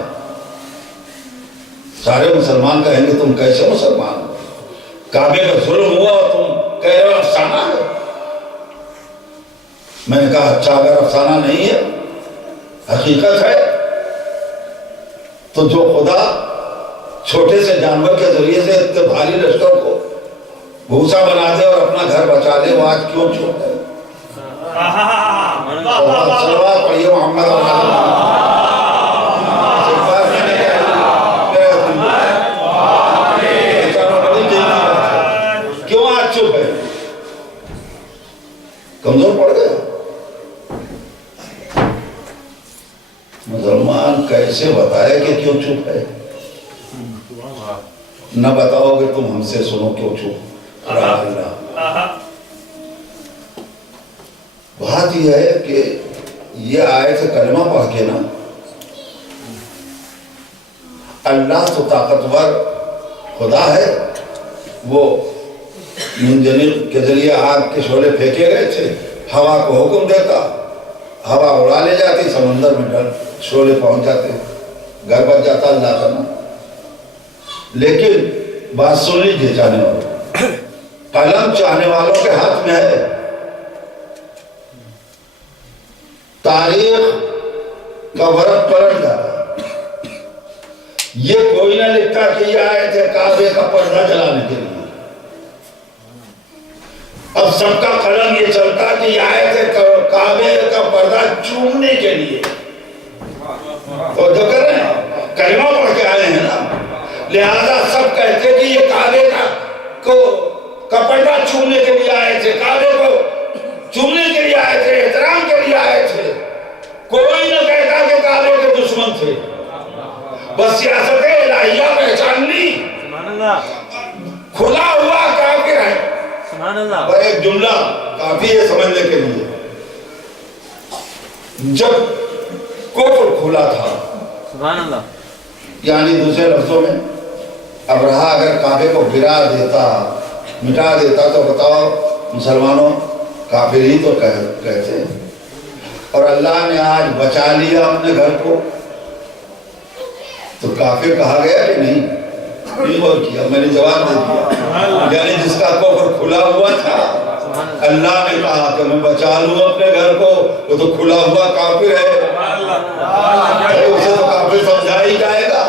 سارے مسلمان کہیں گے تم کیسے مسلمان ہو, کعبے کا ظلم ہوا اور تم کہہ رہے ہو افسانہ ہے. میں نے کہا اچھا, اگر افسانہ نہیں ہے حقیقت ہے تو جو خدا چھوٹے سے جانور کے ذریعے سے اتنے بھاری لشکر کو بھوسا بنا دے اور اپنا گھر بچا لے, وہ آج کیوں چھوٹ ہے؟ صلوات پڑھیے محمد. کیوں آج چپ ہے؟ کمزور پڑ گیا. مسلمان کیسے بتائے کہ کیوں چپ ہے؟ نہ بتاؤ گے تم ہم سے سنو کیوں چپ. بات یہ ہے کہ یہ آیت کلمہ پڑھ کے نا, اللہ تو طاقتور خدا ہے, وہ منجنیق کے ذریعے آگ کے شعلے پھینکے گئے تھے, ہوا کو حکم دیتا, ہوا اڑا لے جاتی, سمندر میں ڈر شعلے پہنچ جاتے, گھر بچ جاتا اللہ کا نا. لیکن بات سن لیجیے چاہنے والوں, قلم چاہنے والوں کے ہاتھ میں ہے. تاریخ کا ورق پلٹ جاتا. یہ کوئی نہ لکھتا کہ یہ آئے تھے کعبے کا پردہ جلانے کے لیے. اب سب کا قلم یہ چلتا کہ یہ آئے تھے کعبے کا پردہ چومنے کے لیے. تو جو کر رہے ہیں کلمہ پڑھ کے آئے ہیں نا, لہذا سب کہتے کہ یہ کعبے کا پردہ چومنے کے لیے آئے تھے, کعبے کو چومنے کے لیے آئے تھے, احترام کے لیے آئے تھے. کوئی نہ کہتا کہ کعبے کے دشمن تھے. بس سیاست الہیہ پہچان لی, کھلا ہوا کافر ہے. پر ایک جملہ کافی ہے سمجھنے کے لیے. جب کفر کھلا تھا, یعنی دوسرے لفظوں میں ابرہا اگر کعبے کو گرا دیتا, مٹا دیتا, تو بتاؤ مسلمانوں کافر ہی تو کہتے ہیں. اور اللہ نے آج بچا لیا اپنے گھر کو, تو کافر کہا گیا کہ نہیں؟ نہیں بول کیا, میں نے جواب دے دیا. یعنی جس کا کفر کھلا ہوا تھا, اللہ نے کہا کہ میں بچا لوں اپنے گھر کو, وہ تو کھلا ہوا کافر ہے, اسے تو کافر سمجھا ہی جائے گا.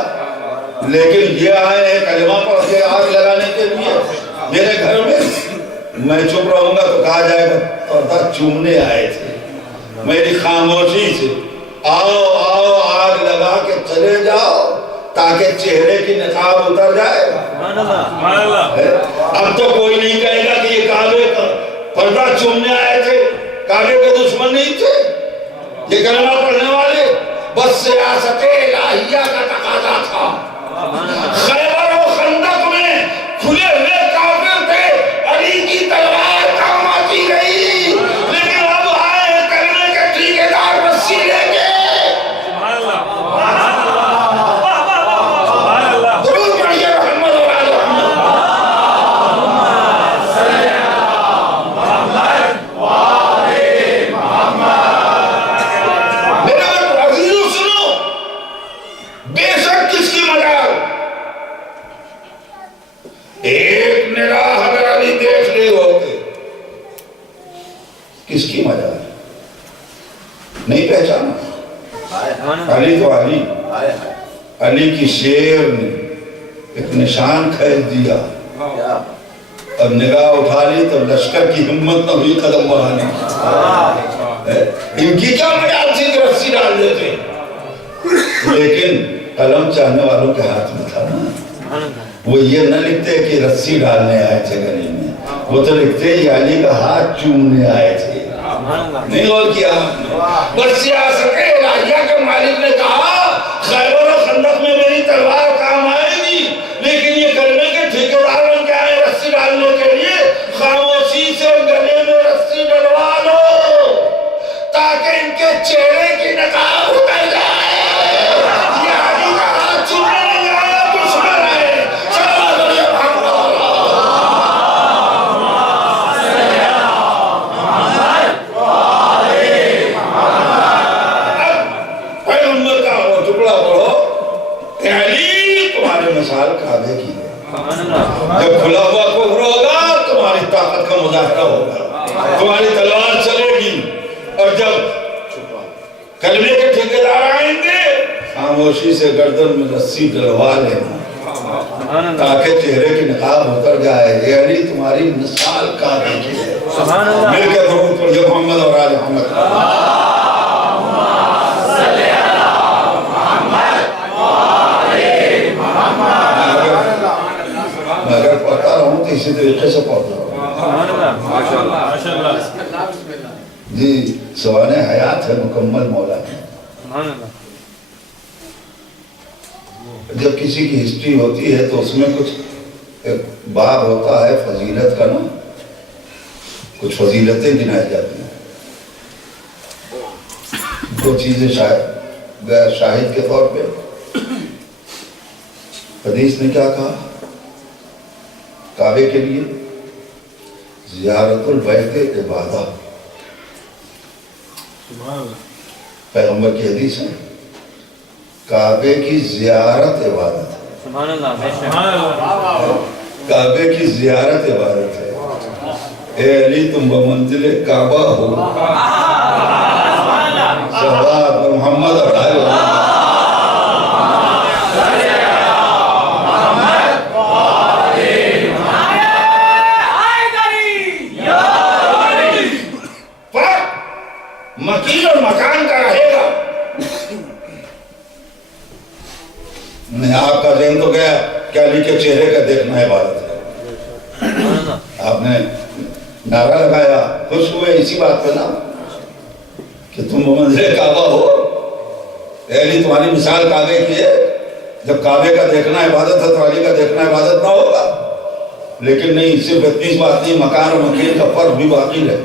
لیکن یہ آئے ہیں کلمہ پڑھ کے آگ لگانے کے لیے میرے گھر میں, میں چپ رہوں گا تو کہا جائے گا پردہ چومنے آئے تھے. میری خاموشی سے آؤ آؤ آگ لگا کے چلے جاؤ, تاکہ چہرے کی نقاب اتر جائے. اب تو کوئی نہیں کہے گا کہ یہ کعبے کا پردہ چومنے آئے تھے, کعبے کے دشمن نہیں تھے, یہ کلمہ پڑھنے والے بس سیاست الہیہ کا تقاضا تھا. خیبر و خندق میں کھلے ہوئے کافر تھے, علی کی تلوار کام آتی رہی, لیکن اب آئے کرنے کے ٹھیکیدار رسی لے کے. ضرور پڑھیے محمد اور آل محمد. میرے عزیزو سنو, بے شک کس کی مجال, ایک نگاہ اگر علی دیکھ لے ہوتے, کس کی مجال, نہیں پہچانا. علی تو علی, علی کی شیر نے ایک نشان کھینچ دیا, اب نگاہ اٹھا لی تو لشکر کی ہمت نہ ہوئی قدم بڑھانے. ان کی کیا مجال تھی کہ رسی ڈال دیتے, لیکن قلم چاہنے والوں کے ہاتھ میں تھا نا. وہ یہ نہ لکھتے کہ رسی ڈالنے آئے تھے گلی میں, وہ تو لکھتے یہ علی کا ہاتھ چومنے آئے تھے. نہیں غور کیا, بس سیاست الہیہ کے مالک نے کہا خیبر و خندق میں میری تلوار کام آئے گی, لیکن یہ کلمے کے ٹھیکیدار بن کے آئے رسی ڈالنے کے لیے, خاموشی سے گلے میں رسی ڈلوا لو تاکہ ان کے چہرے کی نقاب اتر جائے. یہ علی کا ہاتھ چومنے نہیں آیا, دشمن ہے. صلوات علیہ محمد. پیغمبر کا وہ ٹکڑا پڑھو, اے علی تمہاری مثال کعبے کی ہے. جب کھلا ہوا کفر ہوگا تمہاری طاقت کا مظاہرہ ہوگا, تمہاری تلوار چلے گی, اور جب کلمے کے ٹھیکیدار آئیں گے خاموشی سے گردن میں رسی ڈلوا لینا تاکہ چہرے کی نقاب اتر جائے. اے علی تمہاری مثال کعبے کی ہے. مل کے درود پڑھیے محمد اور آل محمد. میں اگر پڑھتا رہوں تو اسی طریقے سے پڑھتا رہوں. جی سوانح حیات ہے, مکمل مولا ہے. جب کسی کی ہسٹری ہوتی ہے تو اس میں کچھ ایک باب ہوتا ہے فضیلت کا نا, کچھ فضیلتیں گنائی جاتی ہیں. دو چیزیں شاہد کے طور پہ حدیث نے کیا کہا کعبے کے لیے, زیارت البیت عبادت. پیغمبر کی حدیث ہے, کعبے کی زیارت عبادت ہے. کعبے کی زیارت عبادت ہے. اے علی تم بمنزل کعبہ ہو. صلوات پر محمد اور آل محمد. مکین اور مکان کا رہے گا. نہیں آپ کا ذہن تو گیا کہ علی کے چہرے کا دیکھنا عبادت ہے. آپ نے نعرہ لگایا, خوش ہوئے اسی بات پہ نا کہ تم بمنزل کعبہ ہو. اے علی تمہاری مثال کعبے کی ہے. جب کعبے کا دیکھنا عبادت ہے تو علی کا دیکھنا عبادت نہ ہوگا. لیکن نہیں, صرف اتنی بات نہیں, مکان اور مکین کا فرق بھی باقی رہے.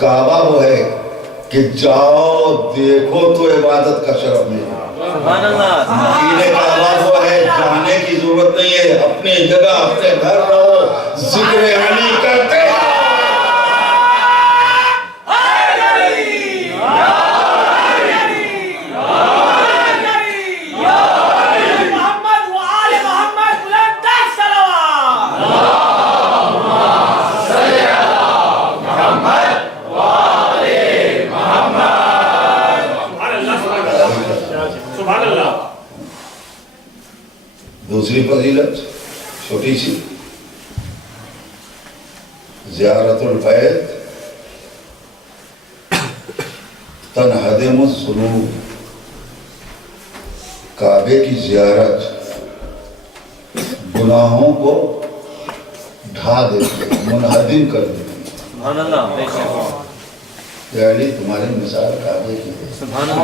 کعبہ وہ ہے کہ جاؤ دیکھو تو عبادت کا شرف ملے. مکین کعبہ وہ ہے جانے کی ضرورت نہیں ہے, اپنی جگہ اپنے گھر رہو, ذکر علی کرتے دوسری فضیلت چھوٹی سی, زیارت البیت تنہدم الذنوب. کعبے کی زیارت گناہوں کو ڈھا دیتی ہے، منہدم کر دیتی ہے۔ سبحان اللہ، بے شک۔ یا علی تمہاری مثال کعبے کی ہے، سبحان اللہ۔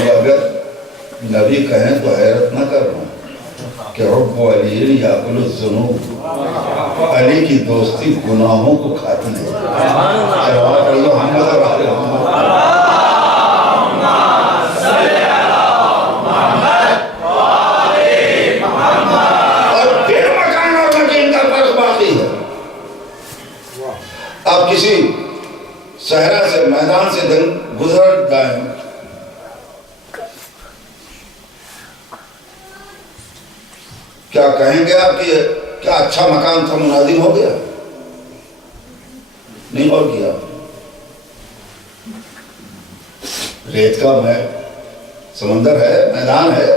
اور اگر نبی کہیں تو حیرت نہ کرنا کہ رب علی یاکل الذنوب، علی کی دوستی گناہوں کو کھاتی ہے۔ جواب پڑھو محمد اور آل محمد۔ اور پھر مکان اور مکین کا فرق باقی ہے۔ آپ کسی صحرا سے، میدان سے گزر جائیں، کیا کہیں گے آپ کہ کیا اچھا مکان تھا، منہدم ہو گیا؟ نہیں اور کیا، ریت کا سمندر ہے، میدان ہے،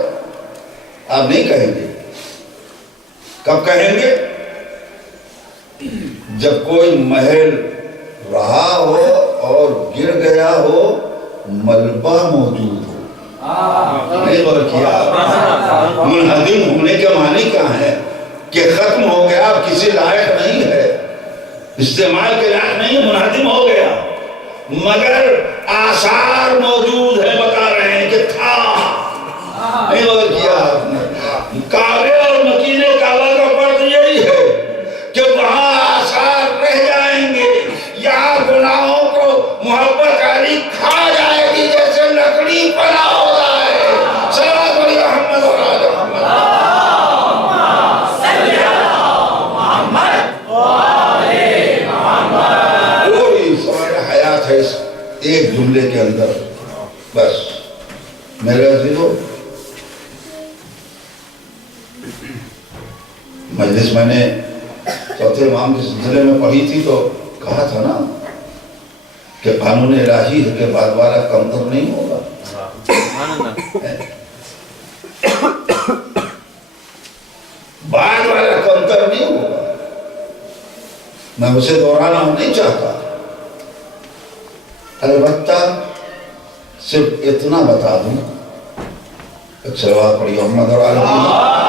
آپ نہیں کہیں گے۔ کب کہیں گے؟ جب کوئی محل رہا ہو اور گر گیا ہو، ملبہ موجود ہو۔ نہیں غور کیا؟ منہدم ہونے کے معنی کیا ہے؟ کہ ختم ہو گیا، اب کسی لائق نہیں ہے، استعمال کے لائق نہیں، منہدم ہو گیا، مگر آثار موجود ہے، بتا رہے ہیں کہ تھا۔ نہیں غور کیا؟ کعبے اور مکین کعبہ کا فرق یہی ہے کہ وہاں آثار رہ جائیں گے، یہاں گناہوں کو محبت علی کھا جائے گی جیسے لکڑی پنا ہوتا ہے۔ صلوات علی محمد اور آل محمد۔ پوری سوال حیات ہے اس ایک جملے کے اندر۔ بس میرے عزیزو، مجلس میں نے چوتھے امام کے سلسلے میں پڑھی تھی تو کہا تھا نا کہ قانون الہی ہے کہ بعد والا کمتر نہیں ہوگا۔ بعد والا کمتر نہیں ہوگا، میں اسے دہرانا نہیں چاہتا، البتہ صرف اتنا بتا دوں۔ صلوات پڑھیے محمد اور آل محمد۔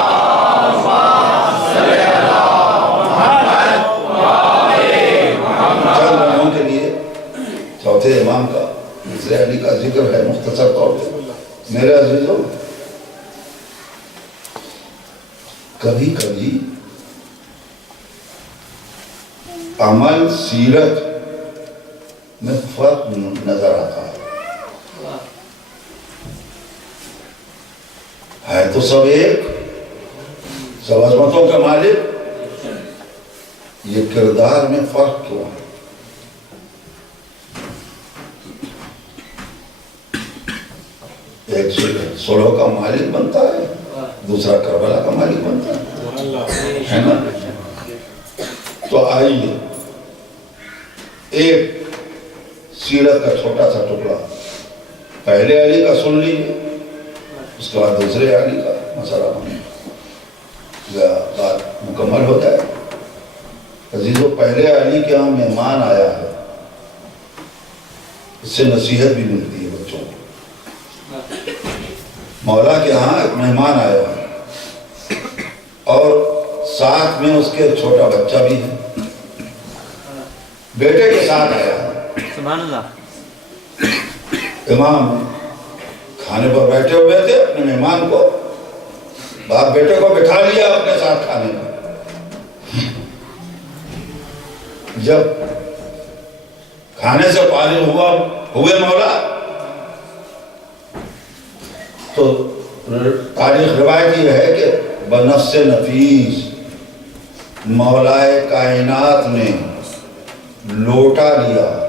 چند لمحوں کے لیے چوتھے امام کا، دوسرے علی کا ذکر ہے مختصر طور پہ۔ میرے عزیزوں، کبھی کبھی عمل سیرت میں فرق نظر آتا ہے تو سب ایک، سب عظمتوں کے مالک، یہ کردار میں فرق کیوں ہے؟ ایک سولو کا مالک بنتا ہے، دوسرا کربلا کا مالک بنتا ہے نا؟ تو آئیے ایک سیرت کا چھوٹا سا ٹکڑا پہلے علی کا سن لیجیے، اس کے بعد دوسرے علی کا مسئلہ بات مکمل ہو جائے۔ عزیزو، پہلے علی کے ہاں مہمان آیا ہے، اس سے نصیحت بھی ملتی ہے بچوں کو۔ مولا کے ہاں ایک مہمان آیا ہے اور ساتھ میں اس کے چھوٹا بچہ بھی ہے، بیٹے کے ساتھ آیا ہے۔ سبحان اللہ۔ امام کھانے پر بیٹھے ہوئے تھے، اپنے مہمان کو، باپ بیٹے کو بٹھا لیا اپنے ساتھ کھانے میں۔ جب کھانے سے فارغ ہوئے مولا تو تاریخ روایت یہ ہے کہ بنفس نفیس مولا کائنات نے لوٹا لیا۔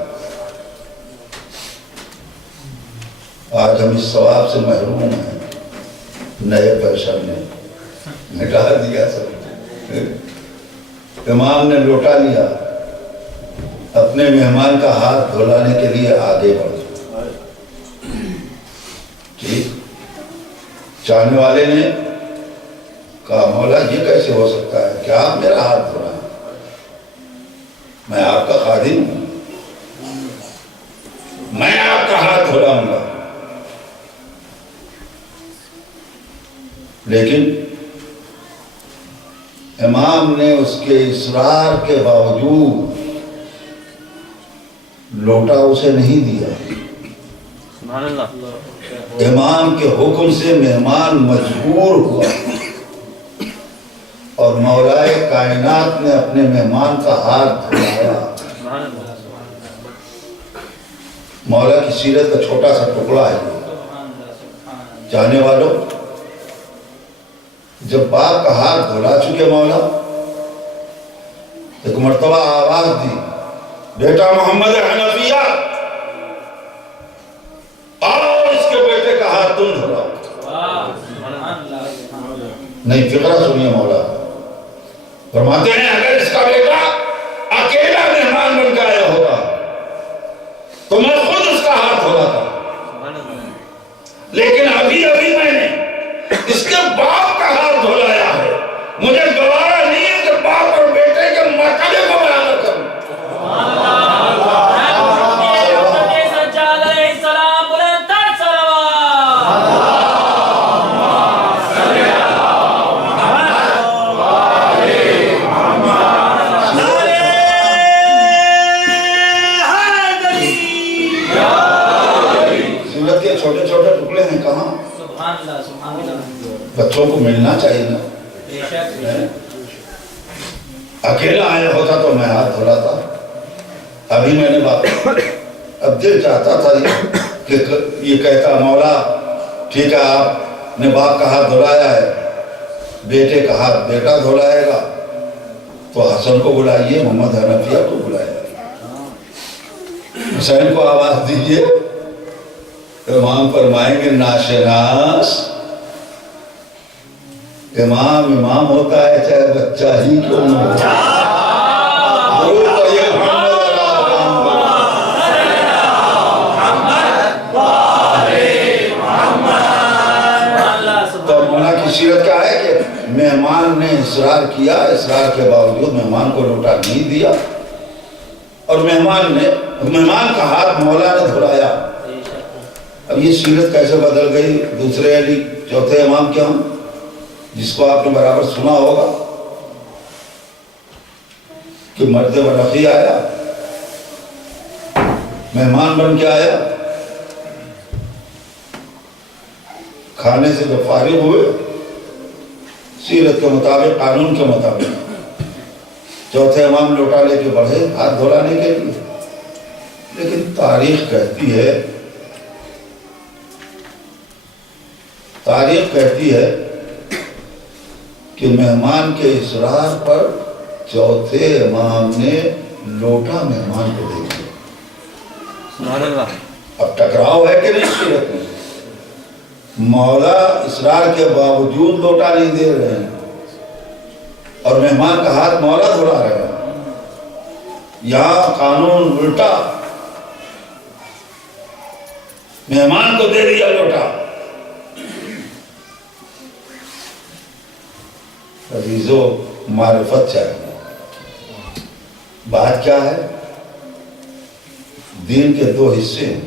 آج ہم اس ثواب سے محروم ہیں، نئے پیشن نے مٹا دیا سب۔ امام نے لوٹا لیا، اپنے مہمان کا ہاتھ دھلانے کے لیے آگے بڑھ گیا۔ ٹھیک، چاہنے والے نے کہا مولا یہ کیسے ہو سکتا ہے کہ آپ میرا ہاتھ دھلائیں؟ میں آپ کا خادم ہوں، میں آپ کا ہاتھ دھلاؤں گا۔ لیکن امام نے اس کے اصرار کے باوجود لوٹا اسے نہیں دیا۔ سبحان اللہ۔ امام کے حکم سے مہمان مجبور ہوا اور مولائے کائنات نے اپنے مہمان کا ہاتھ دھلایا۔ مولا کی سیرت کا چھوٹا سا ٹکڑا ہے جانے والوں، جب باپ کا ہاتھ دھلا چکے مولا، ایک مرتبہ آواز دی، بیٹا محمد حنفیہ آؤ اس کے بیٹے کا ہاتھ تم دھلاؤ۔ نہیں، فقرہ سنیے مولا فرماتے ہیں اگر اس کا بیٹا اکیلا مہمان بن کے آیا ہوتا تو میں خود اس کا ہاتھ دھلاتا، لیکن ابھی میں نے اس کے باپ کا ہاتھ دھلایا ہے، مجھے گوارا نہیں ہے کہ باپ اور بیٹے کے مرتبے کو برابر کروں۔ چھوٹے چھوٹے ٹکڑے ہیں کہاں؟ بچوں کو ملنا چاہیے نا۔ اکیلا آیا ہوتا تو میں ہاتھ دھلاتا، ابھی میں نے بات اب دل چاہتا تھا کہ یہ کہتا مولا ٹھیک ہے آپ نے باپ کا ہاتھ دھلایا ہے، بیٹے کا ہاتھ بیٹا دھلائے گا، تو حسن کو بلائیے، محمد حنفیہ کو بلائیے، حسین کو آواز دیجئے۔ امام فرمائیں گے ناشناس، امام ہوتا ہے چاہے بچہ ہی کیوں نہ ہو۔ تو مولا کی سیرت کیا ہے کہ مہمان نے اصرار کیا، اصرار کے باوجود مہمان کو لوٹا نہیں دیا، اور مہمان کا ہاتھ مولا نے دھلایا۔ اب یہ سیرت کیسے بدل گئی؟ دوسرے علی چوتھے امام کیا ہم، جس کو آپ نے برابر سنا ہوگا کہ مرد برقی آیا، مہمان بن کے آیا، کھانے سے جب فارغ ہوئے سیرت کے مطابق، قانون کے مطابق چوتھے امام لوٹا لے کے بڑھے ہاتھ دھلانے کے لیے، لیکن تاریخ کہتی ہے کہ مہمان کے اصرار پر چوتھے امام نے لوٹا مہمان کو دے دیا۔ اب ٹکراؤ ہے کہ نہیں سیرت میں؟ مولا اصرار کے باوجود لوٹا نہیں دے رہے ہیں اور مہمان کا ہاتھ مولا دھلا رہے ہیں۔ یہاں قانون الٹا، مہمان کو دے دیا لوٹا۔ عزیزو معرفت چاہیے۔ بات کیا ہے؟ دین کے دو حصے ہیں،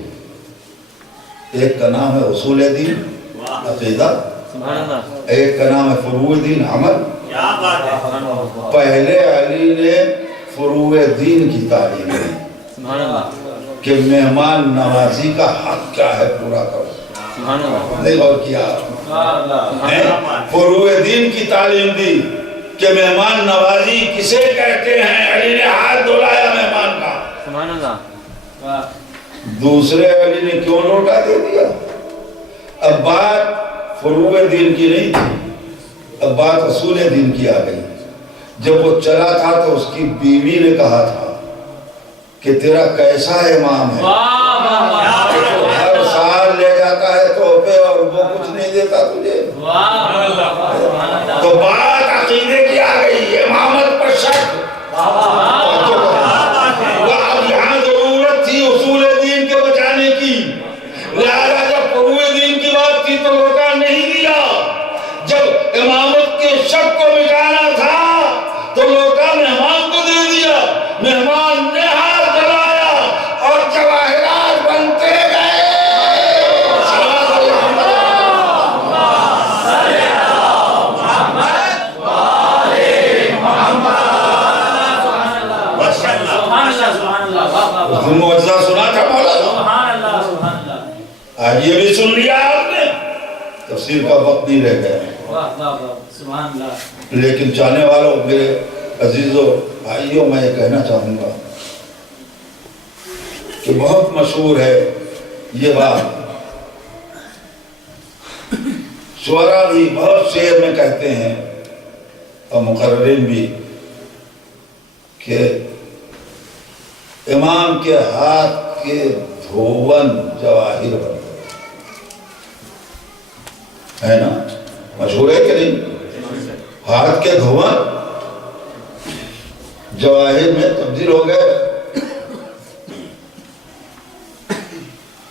ایک کا نام ہے اصول دین عقیدہ، ایک کا نام ہے فروع دین عمل۔ پہلے علی نے فروع دین کی تعلیم دی کہ مہمان نوازی کا حق کیا ہے پورا کرو، نہیں غور کیا؟ فروع دین کی تعلیم دی کہ مہمان نوازی کسے کہتے ہیں، علی نے ہاتھ دھلایا مہمان کا۔ دوسرے علی نے کیوں لوٹا دے دیا؟ اب بات فروع دین کی نہیں تھی، اب بات اصول دین کی آ گئی۔ جب وہ چلا تھا تو اس کی بیوی نے کہا تھا کہ تیرا کیسا امام ہے، ہر سال لے جاتا ہے تحفے اور وہ کچھ نہیں دیتا تجھے۔ تو بات عقیدے کی آ گئی، امامت پر شک۔ اب یہاں ضرورت تھی اصول دین کے بچانے کی، لہذا جب فروع دین کی بات تھی تو لوٹا نہیں دیا۔ جب امامت کے شک کو مٹانا تھا تو لوٹا مہمان کو دے دیا، مہمان نے ہاتھ دھلایا اور جواہرات بنتے گئے۔ ماشاءاللہ سبحان اللہ واہ واہ اس دن معجزہ سنا تھا مولا سبحان اللہ سبحان اللہ آج یہ بھی سن لیا آپ نے تفسیر کا وقت نہیں رہ گیا واہ واہ واہ سبحان اللہ لیکن چاہنے والوں میرے عزیزوں بھائیوں میں یہ کہنا چاہوں گا کہ بہت مشہور ہے یہ بات شعراء بھی بہت شعر میں کہتے ہیں اور مقررین بھی کہ امام کے ہاتھ کے دھون جواہر بن گئے ہے نا مشہور ہے کہ نہیں ہاتھ کے دھون جواہر میں تبدیل ہو گئے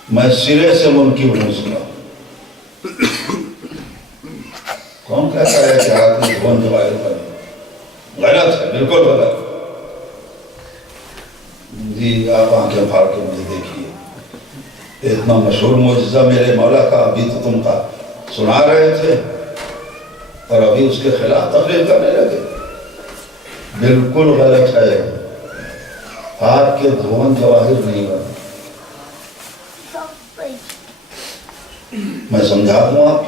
میں سرے سے منکر ہوں اس کا کون کہتا ہے کہ ہاتھ میں دھون جواہر بنے غلط ہے بالکل غلط جی آپ آنکھیں پھاڑ کے مجھے دیکھیے اتنا مشہور معجزہ میرے مولا کا ابھی تو تم کا سنا رہے تھے اور ابھی اس کے خلاف تقریر کرنے لگے بالکل غلط ہے ہاتھ کے دھون جواہر نہیں بنے میں سمجھا دوں آپ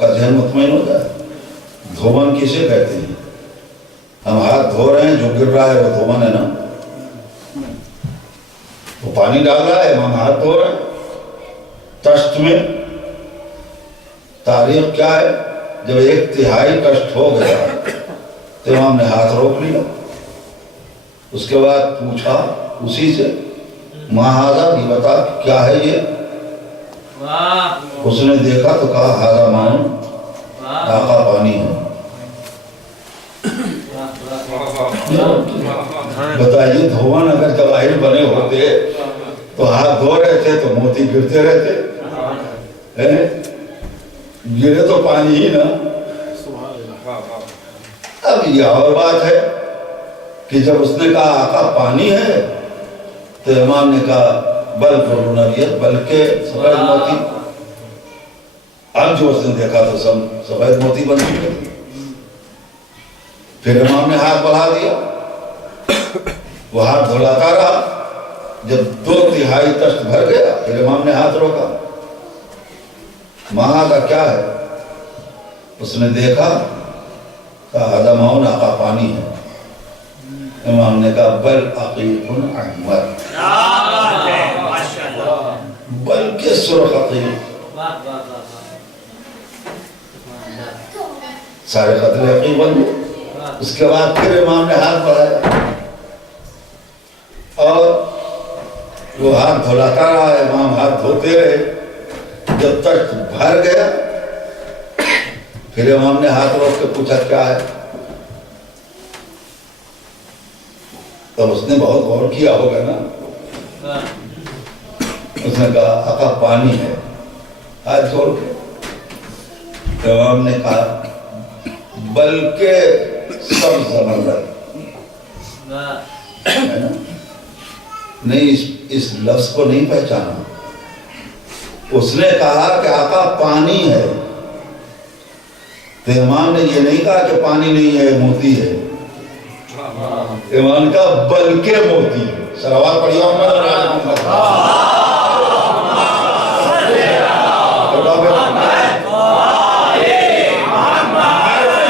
کا ذہن مطمئن ہو جائے دھون کسے کہتے ہیں ہم ہاتھ دھو رہے ہیں جو گر رہا ہے وہ دھون ہے نا وہ پانی ڈال رہا ہے ہم ہاتھ دھو رہے ہیں تشت میں تاریخ کیا ہے جب 1/3 تشت ہو گیا تو امام نے ہاتھ روک لیا اس کے بعد پوچھا اسی سے ماہذا بھی بتا کیا ہے یہ اس نے دیکھا تو کہا ہاضا مان آقا پانی ہے بتائیے دھون اگر جواہر بنے ہوتے تو ہاتھ دھو رہے تھے تو موتی گرتے رہتے گرے تو پانی ہی نا اب یہ اور بات ہے کہ جب اس نے کہا آقا پانی ہے تو امام نے کہا بل فرونیت بلکہ سفید موتی اب جو اس نے دیکھا تو سفید موتی بن گئی پھر امام نے ہاتھ بڑھا دیا وہ ہاتھ دھلاتا رہا جب 2/3 تشت بھر گیا پھر امام نے ہاتھ روکا ماں کا کیا ہے اس نے دیکھا کہا ہاضا ماؤن آقا پانی ہے امام نے کہا بل عقیق احمر بلکہ سرخ عقیق سارے قطرے عقیق بن گئے اس کے بعد پھر امام نے ہاتھ بڑھایا اور وہ ہاتھ دھلاتا رہا امام ہاتھ دھوتے رہے جب تک بھر گیا پھر امام نے ہاتھ روک کے پوچھا کیا ہے تب اس نے بہت غور کیا ہوگا نا اس نے کہا آقا پانی ہے ہاتھ جوڑ کے امام نے کہا بلکہ سب سمندر نہیں اس لفظ کو نہیں پہچانا اس نے کہا کہ آقا پانی ہے تو امام نے یہ نہیں کہا کہ پانی نہیں ہے موتی ہے امام کا بلکہ موتی ہے سلوات پڑھیے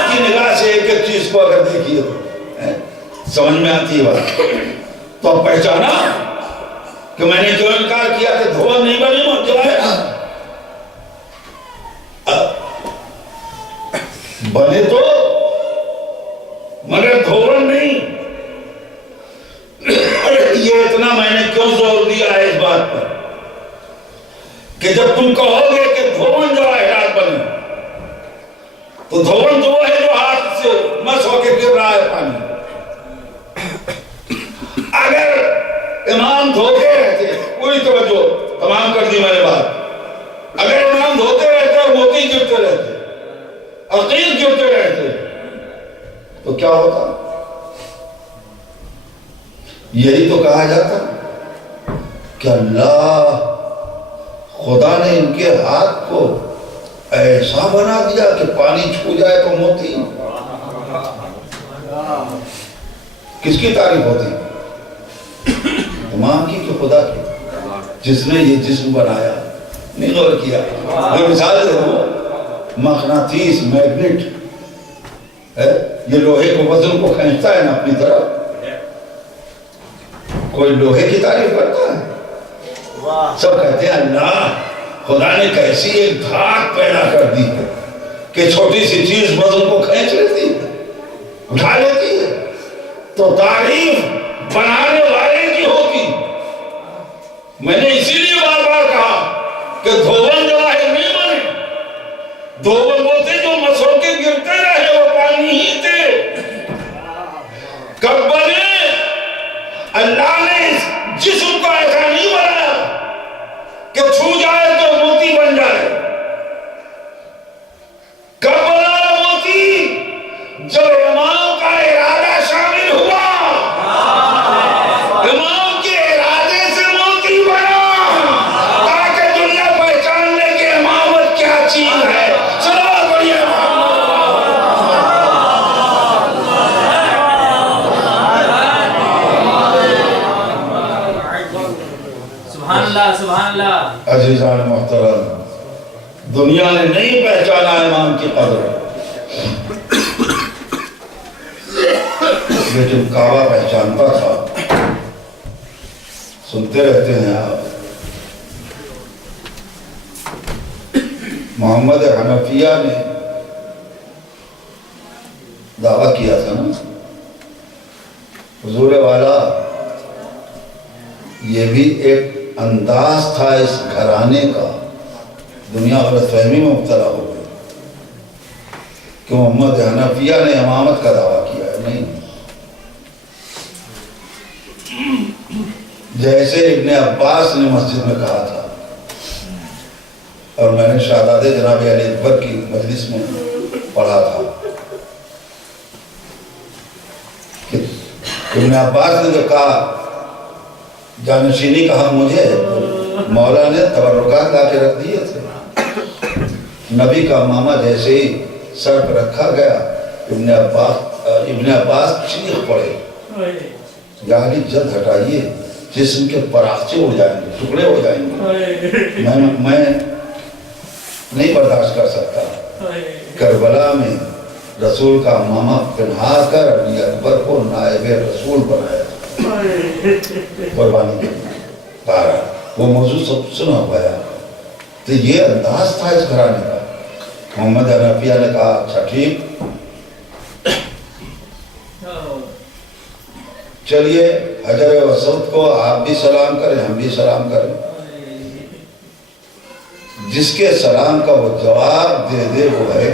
کی نگاہ سے ایک ایک چیز کو اگر دیکھیے سمجھ میں آتی ہے بات تو اب پہچانا کہ میں نے جو انکار کیا کہ دھون نہیں بنی جواہر بنے تو مگر دھون نہیں یہ اتنا میں نے کیوں زور دیا ہے اس بات پر کہ جب تم کہو گے کہ دھون جواہرات بنے تو دھون جو ہے جو ہاتھ سے مس ہو کے گر رہا ہے پانی اگر امام دھوتے رہتے پوری توجہ تمام کر دی میں نے بات اگر امام دھوتے رہتے اور موتی گرتے رہتے عقیق گرتے رہتے تو کیا ہوتا یہی تو کہا جاتا کہ اللہ خدا نے ان کے ہاتھ کو ایسا بنا دیا کہ پانی چھو جائے تو موتی کس کی تعریف ہوتی امام کی کہ خدا کی؟ جس نے یہ جسم بنایا، نہیں غور کیا؟ میں مثال دے دوں، مغناطیس میگنیٹ ہے، یہ لوہے کو وزن کو کھینچتا ہے نا اپنی طرف. کوئی لوہے کی تعریف کرتا ہے؟ سب کہتے ہیں اللہ خدا نے کیسی ایک دھاک پیدا کر دی ہے کہ چھوٹی سی چیز وزن کو کھینچ لیتی ہے، اٹھا لیتی ہے. تو تعریف بنانے والے کی ہوگی. میں نے اسی لیے بار بار کہا کہ دھوبن جواہر نہیں بنے. دھوبن وہ تھے جو مسو کے گرتے رہے، وہ پانی ہی تھے. کب بنے؟ اللہ نے اس جسم کو ایسا نہیں بنایا کہ چھو جائے تو موتی بن جائے. کب بنا موتی؟ جب امام کا ارادہ شامل ہوا، امام کے ارادے سے موتی بنا، تاکہ دنیا پہچان لے کہ امامت کیا چیز ہے. صلوات پڑھیے. سبحان اللہ سبحان اللہ. عزیزان محترم، دنیا نے نہیں پہچانا امام کی قدر، لیکن کعبہ پہچانتا تھا. سنتے رہتے ہیں آپ. محمد حنفیہ نے دعویٰ کیا تھا نا، حضور والا یہ بھی ایک انداز تھا اس گھرانے کا. دنیا غلط فہمی میں مبتلا ہو گئی کہ محمد حنفیہ نے امامت کا دعویٰ کیا ہے. نہیں، جیسے ابن عباس نے مسجد میں کہا تھا، اور میں نے شہزادہ جناب علی اکبر کی مجلس میں پڑھا تھا کہ ابن عباس نے جو کہا جانشینی کہا مجھے، مولا نے تبرکات لا کے رکھ دیے تھے. نبی کا امامہ جیسے ہی سر پر رکھا گیا، ابن عباس چیخ پڑے، یا علی جلد ہٹائیے، جسم کے پراخچے اڑ جائیں گے، ٹکڑے ہو جائیں گے. میں نہیں برداشت کر سکتا. کربلا میں رسول کا امامہ پہنا کر علی اکبر کو نائب رسول بنایا قربانی پارا. وہ موضوع سب سنا ہوا ہے. تو یہ انداز تھا اس گھرانے کا. محمد حنفیہ نے کہا اچھا ٹھیک، چلیے حجر اسود کو آپ بھی سلام کریں، ہم بھی سلام کریں. جس کے سلام کا وہ جواب دے دے وہ ہے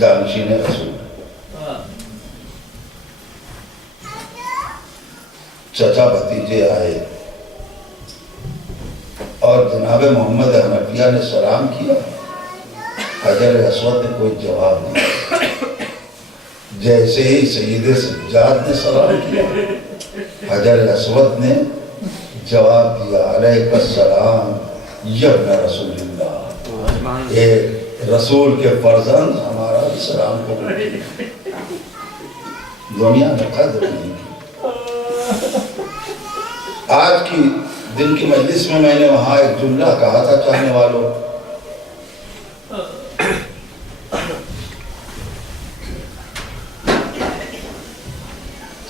جانشین رسول. چچا بھتیجے آئے اور جناب محمد حنفیہ نے سلام کیا. حجر اسود نے کوئی جواب نہیں. جیسے ہی سید سجاد نے سلام کیا، حجر اسود نے جواب دیا علیک السلام یبن رسول اللہ. ایک رسول کے فرزند ہمارا سلام کو دنیا میں قدر نہیں کی. آج کی دن کی مجلس میں میں نے وہاں ایک جملہ کہا تھا چاہنے والوں،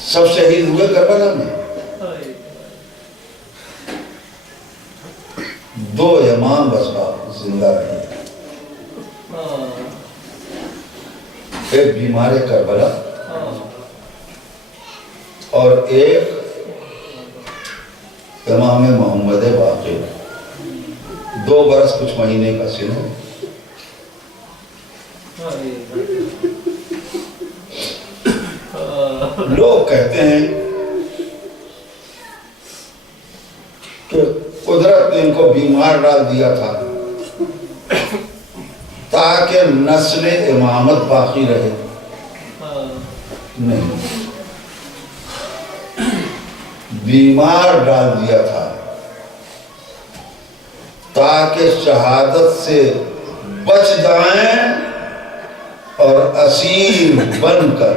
سب شہید ہوئے کربلا میں، دو امام بس زندہ رہے. ایک بیمار کربلا اور ایک امام محمد باقر. 2 برس کچھ مہینے کا سن ہے. لوگ کہتے ہیں کہ قدرت نے ان کو بیمار ڈال دیا تھا تاکہ نسل امامت باقی رہے. نہیں، بیمار ڈال دیا تھا تاکہ شہادت سے بچ جائیں اور اسیر بن کر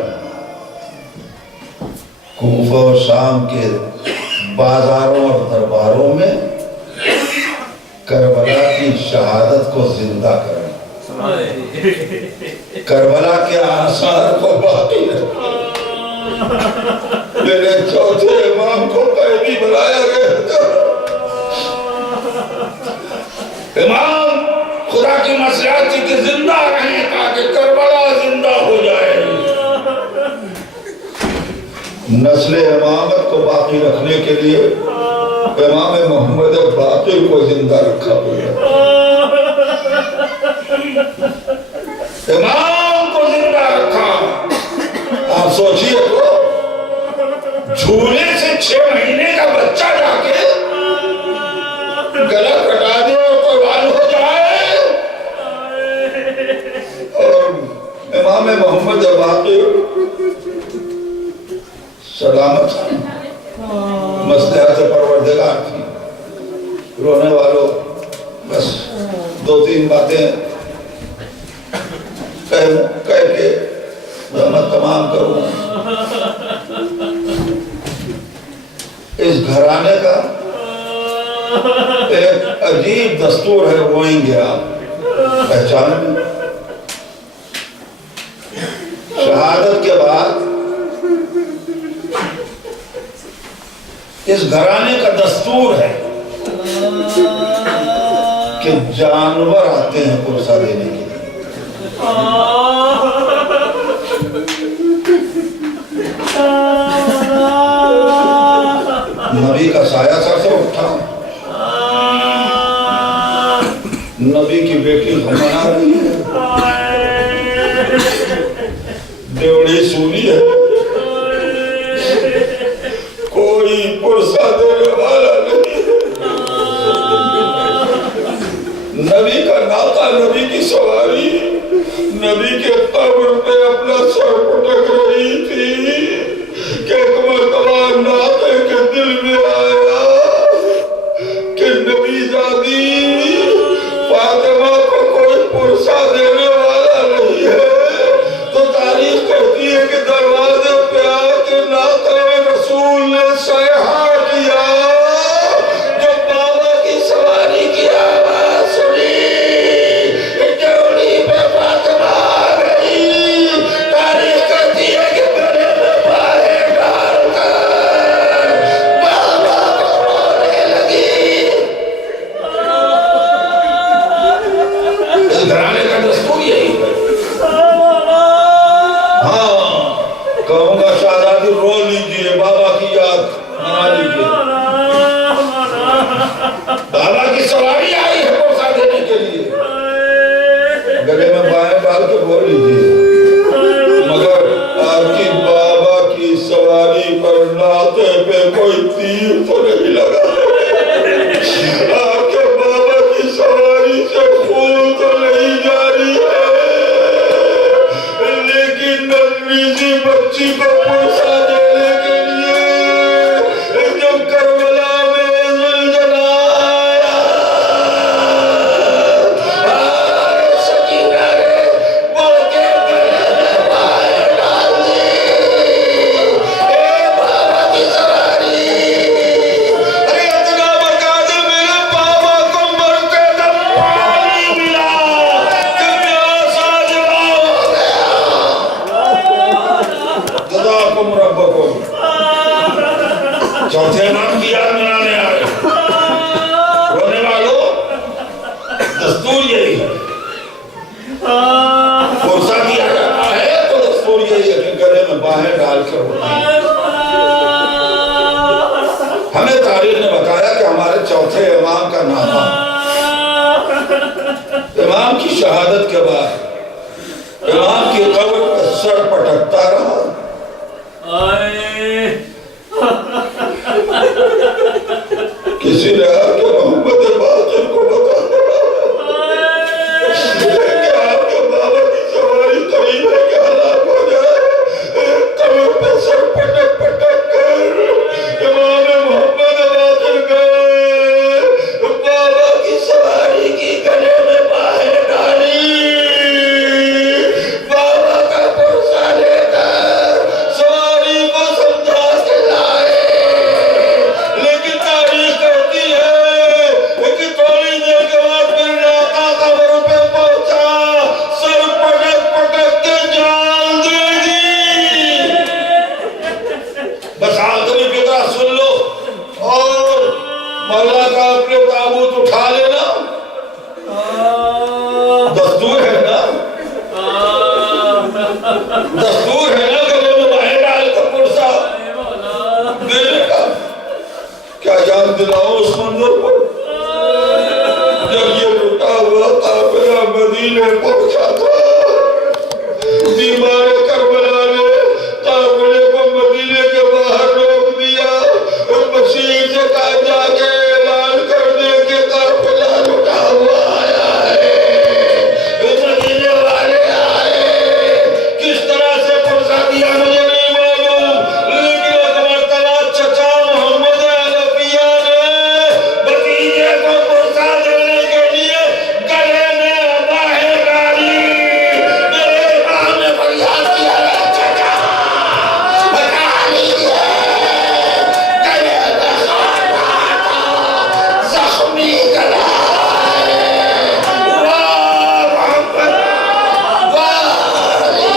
کوفہ و شام کے بازاروں اور درباروں میں کربلا کی شہادت کو زندہ کریں، کربلا کے آثار کو باقی رکھیں۔ میرے چوتھے امام کو پہلی بلایا گیا تھا، امام خدا کی مصلحت تھی کہ زندہ رہیں تاکہ کربلا زندہ ہو جائے۔ نسل امامت کو باقی رکھنے کے لیے امام محمد باقر کو زندہ رکھا گیا، امام کو زندہ رکھا۔ آپ سوچئے تو جھولے سے 6 مہینے کا بچہ جا کے گلا کٹا دے اور قربان ہو جائے، اور امام محمد باقر سلامت مصلحت پروردگار تھی۔ رونے والوں بس 2-3 باتیں کہہ کے میں تمام کروں۔ اس گھرانے کا ایک عجیب دستور ہے، روئیں گے آپ پہچان میں۔ شہادت کے بعد اس گھرانے کا دستور ہے کہ جانور آتے ہیں پرسہ دینے کے لیے۔ نبی کا سایہ سر سے اٹھا، نبی کی بیٹی ہمنا رہی ہے، دیوڑی سونی ہے، کوئی پرسہ دینے والا نہیں ہے۔ نبی کا ناقہ، نبی کی سواری نبی کے قبر پہ اپنا سر پٹک رہی تھی کہ ایک مرتبہ ناقے کے دل میں آیا کہ نبی زادی فاطمہ کو کوئی پرسہ دینے والا نہیں ہے، تو تاریخ کہتی ہے کہ دروازے پہ آ کے ناقے رسول نے صیحہ کیا، جو بابا کی سواری کی آواز سنی، ڈیوڑی پہ فاطمہ آ گئی، تاریخ کہتی ہے کہ گلے میں باہیں ڈال کر بابا کو رونے لگی۔ اس گھرانے کا دستور یہی ہے۔ ہاں کہوں گا شہزادی رو لیجئے، بابا کی یاد منا لیجئے، بابا کی سواری آئی ہے پرسہ دینے کے لیے، گلے میں بائیں ڈال کے بول لیجئے، مگر آپ کی بابا کی سواری پر ناقے پہ کوئی تیر تو نہیں لگا، آپ کے بابا کی سواری سے خون تو نہیں جاری ہے، لیکن ننھی سی بچی کو پرسہ دینے کے لیے جب کربلا میں زلزلہ آیا، سکینہ نے بڑھ کے گلے میں باہیں ڈال دی، اے بابا کی سواری، ارے اتنا بتا دے میرے بابا کو مرتے دم پانی ملا کہ پیاسا جواب ہو گیا۔ جزاکم ربکم۔ چوتھے امام کی یاد منانے آئے، رونے والوں دستور یہی ہے، پرسہ دیا جاتا ہے تو دستور یہی ہے کہ گلے میں باہیں ڈال کر رونا ہے۔ ہمیں تاریخ نے بتایا کہ ہمارے چوتھے امام کا نامہ امام کی شہادت کے بعد امام کی قبر پر سر پٹکتا رہا، کسی نے آ کے محمد باقر کو بتایا کہ آپ کے بابا کی سواری قریب ہے کہ ہلاک ہو جائے، قبر پہ سر پٹک پٹک کر امام محمد باقر گئے، بابا کی سواری کی گلے میں باہیں ڈالی، بابا کا پرسہ لے کر سواری کو مولا کا اپنے تابوت اٹھا لینا دستور ہے نا، دستور ہے نا کہ وہ باہر ڈال کر پرسا دینے کا. کیا یاد دلاؤں اس منظر پر جب یہ لٹا ہوا قافلہ مدینے پہنچا تھا، بیمار کربلا نے قافلے کو مدینے کے باہر روک دیا. مسیح سے کہا جا کے اعلان کر دے کہ قافلہ لٹا ہوا آیا ہے، مدینے والے آئے. کس طرح سے پرسا دیا مجھے نہیں معلوم، لیکن ایک مرتبہ چچا محمد حنفیہ نے بھتیجے کو پرسا دینے کے لیے گلے میں باہر ڈالی. میرے امام نے فریاد کیا ہے چچا بتا لیجیے گلے میں خانا تھا، زخمی گلا ہے. واہ محمد، واہ علی،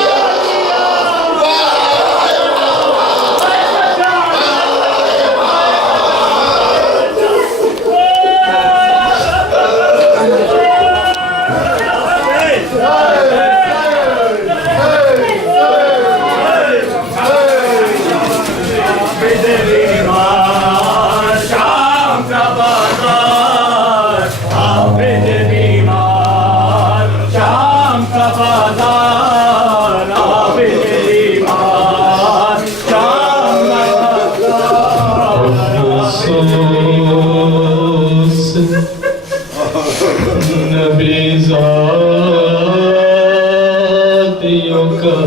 شام کا بازار عابد بیمار، شام کا بازار عابد بیمار، شام کا افسوس نبی ذاتیوں کا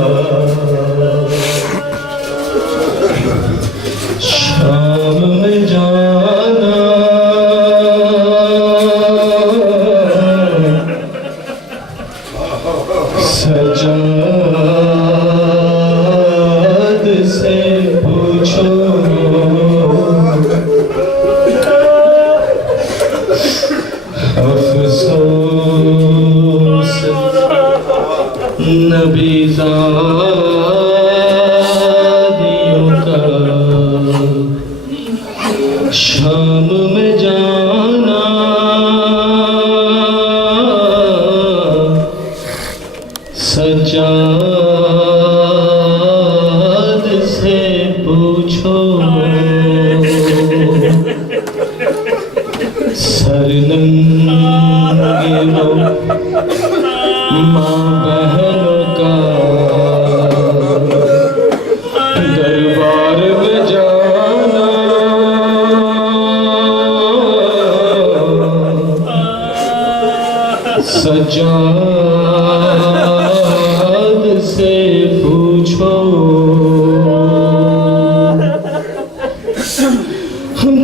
شام میں جانا سجاد سے پوچھو افسوس نبی زادیوں کا شام میں جانا سجاد سے پوچھو سرننگے رو ماں بہنوں کا دربار میں جانا سجاد سے پوچھو.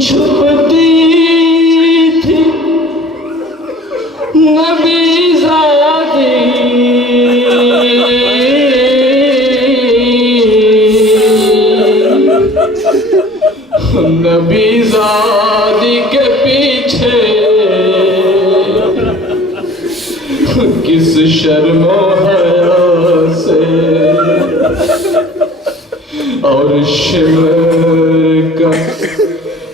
چھپتی تھی نبی زادی نبی زادی کے پیچھے کس شرم و حیا سے اور شمر کا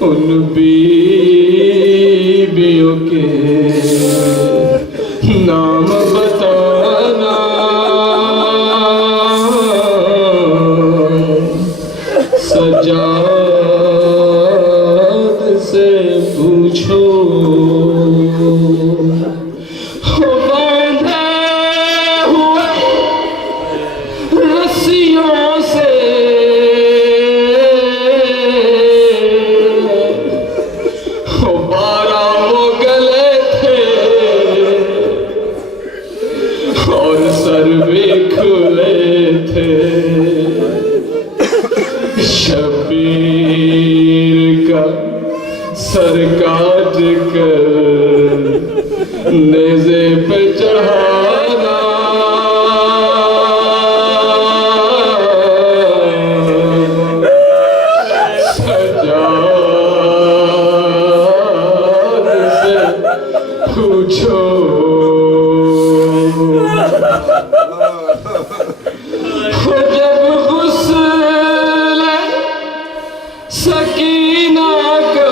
ان بیویوں کے نام بتانا سجاد سے پوچھو. باندھے ہوئے رسیوں سے بارہ وہ گلے تھے اور سر بھی کھلے تھے. شبیر کا سر کاٹ کر نیزے پہ چڑھانا سجاد سے پوچھو. جب غسل سکینہ کو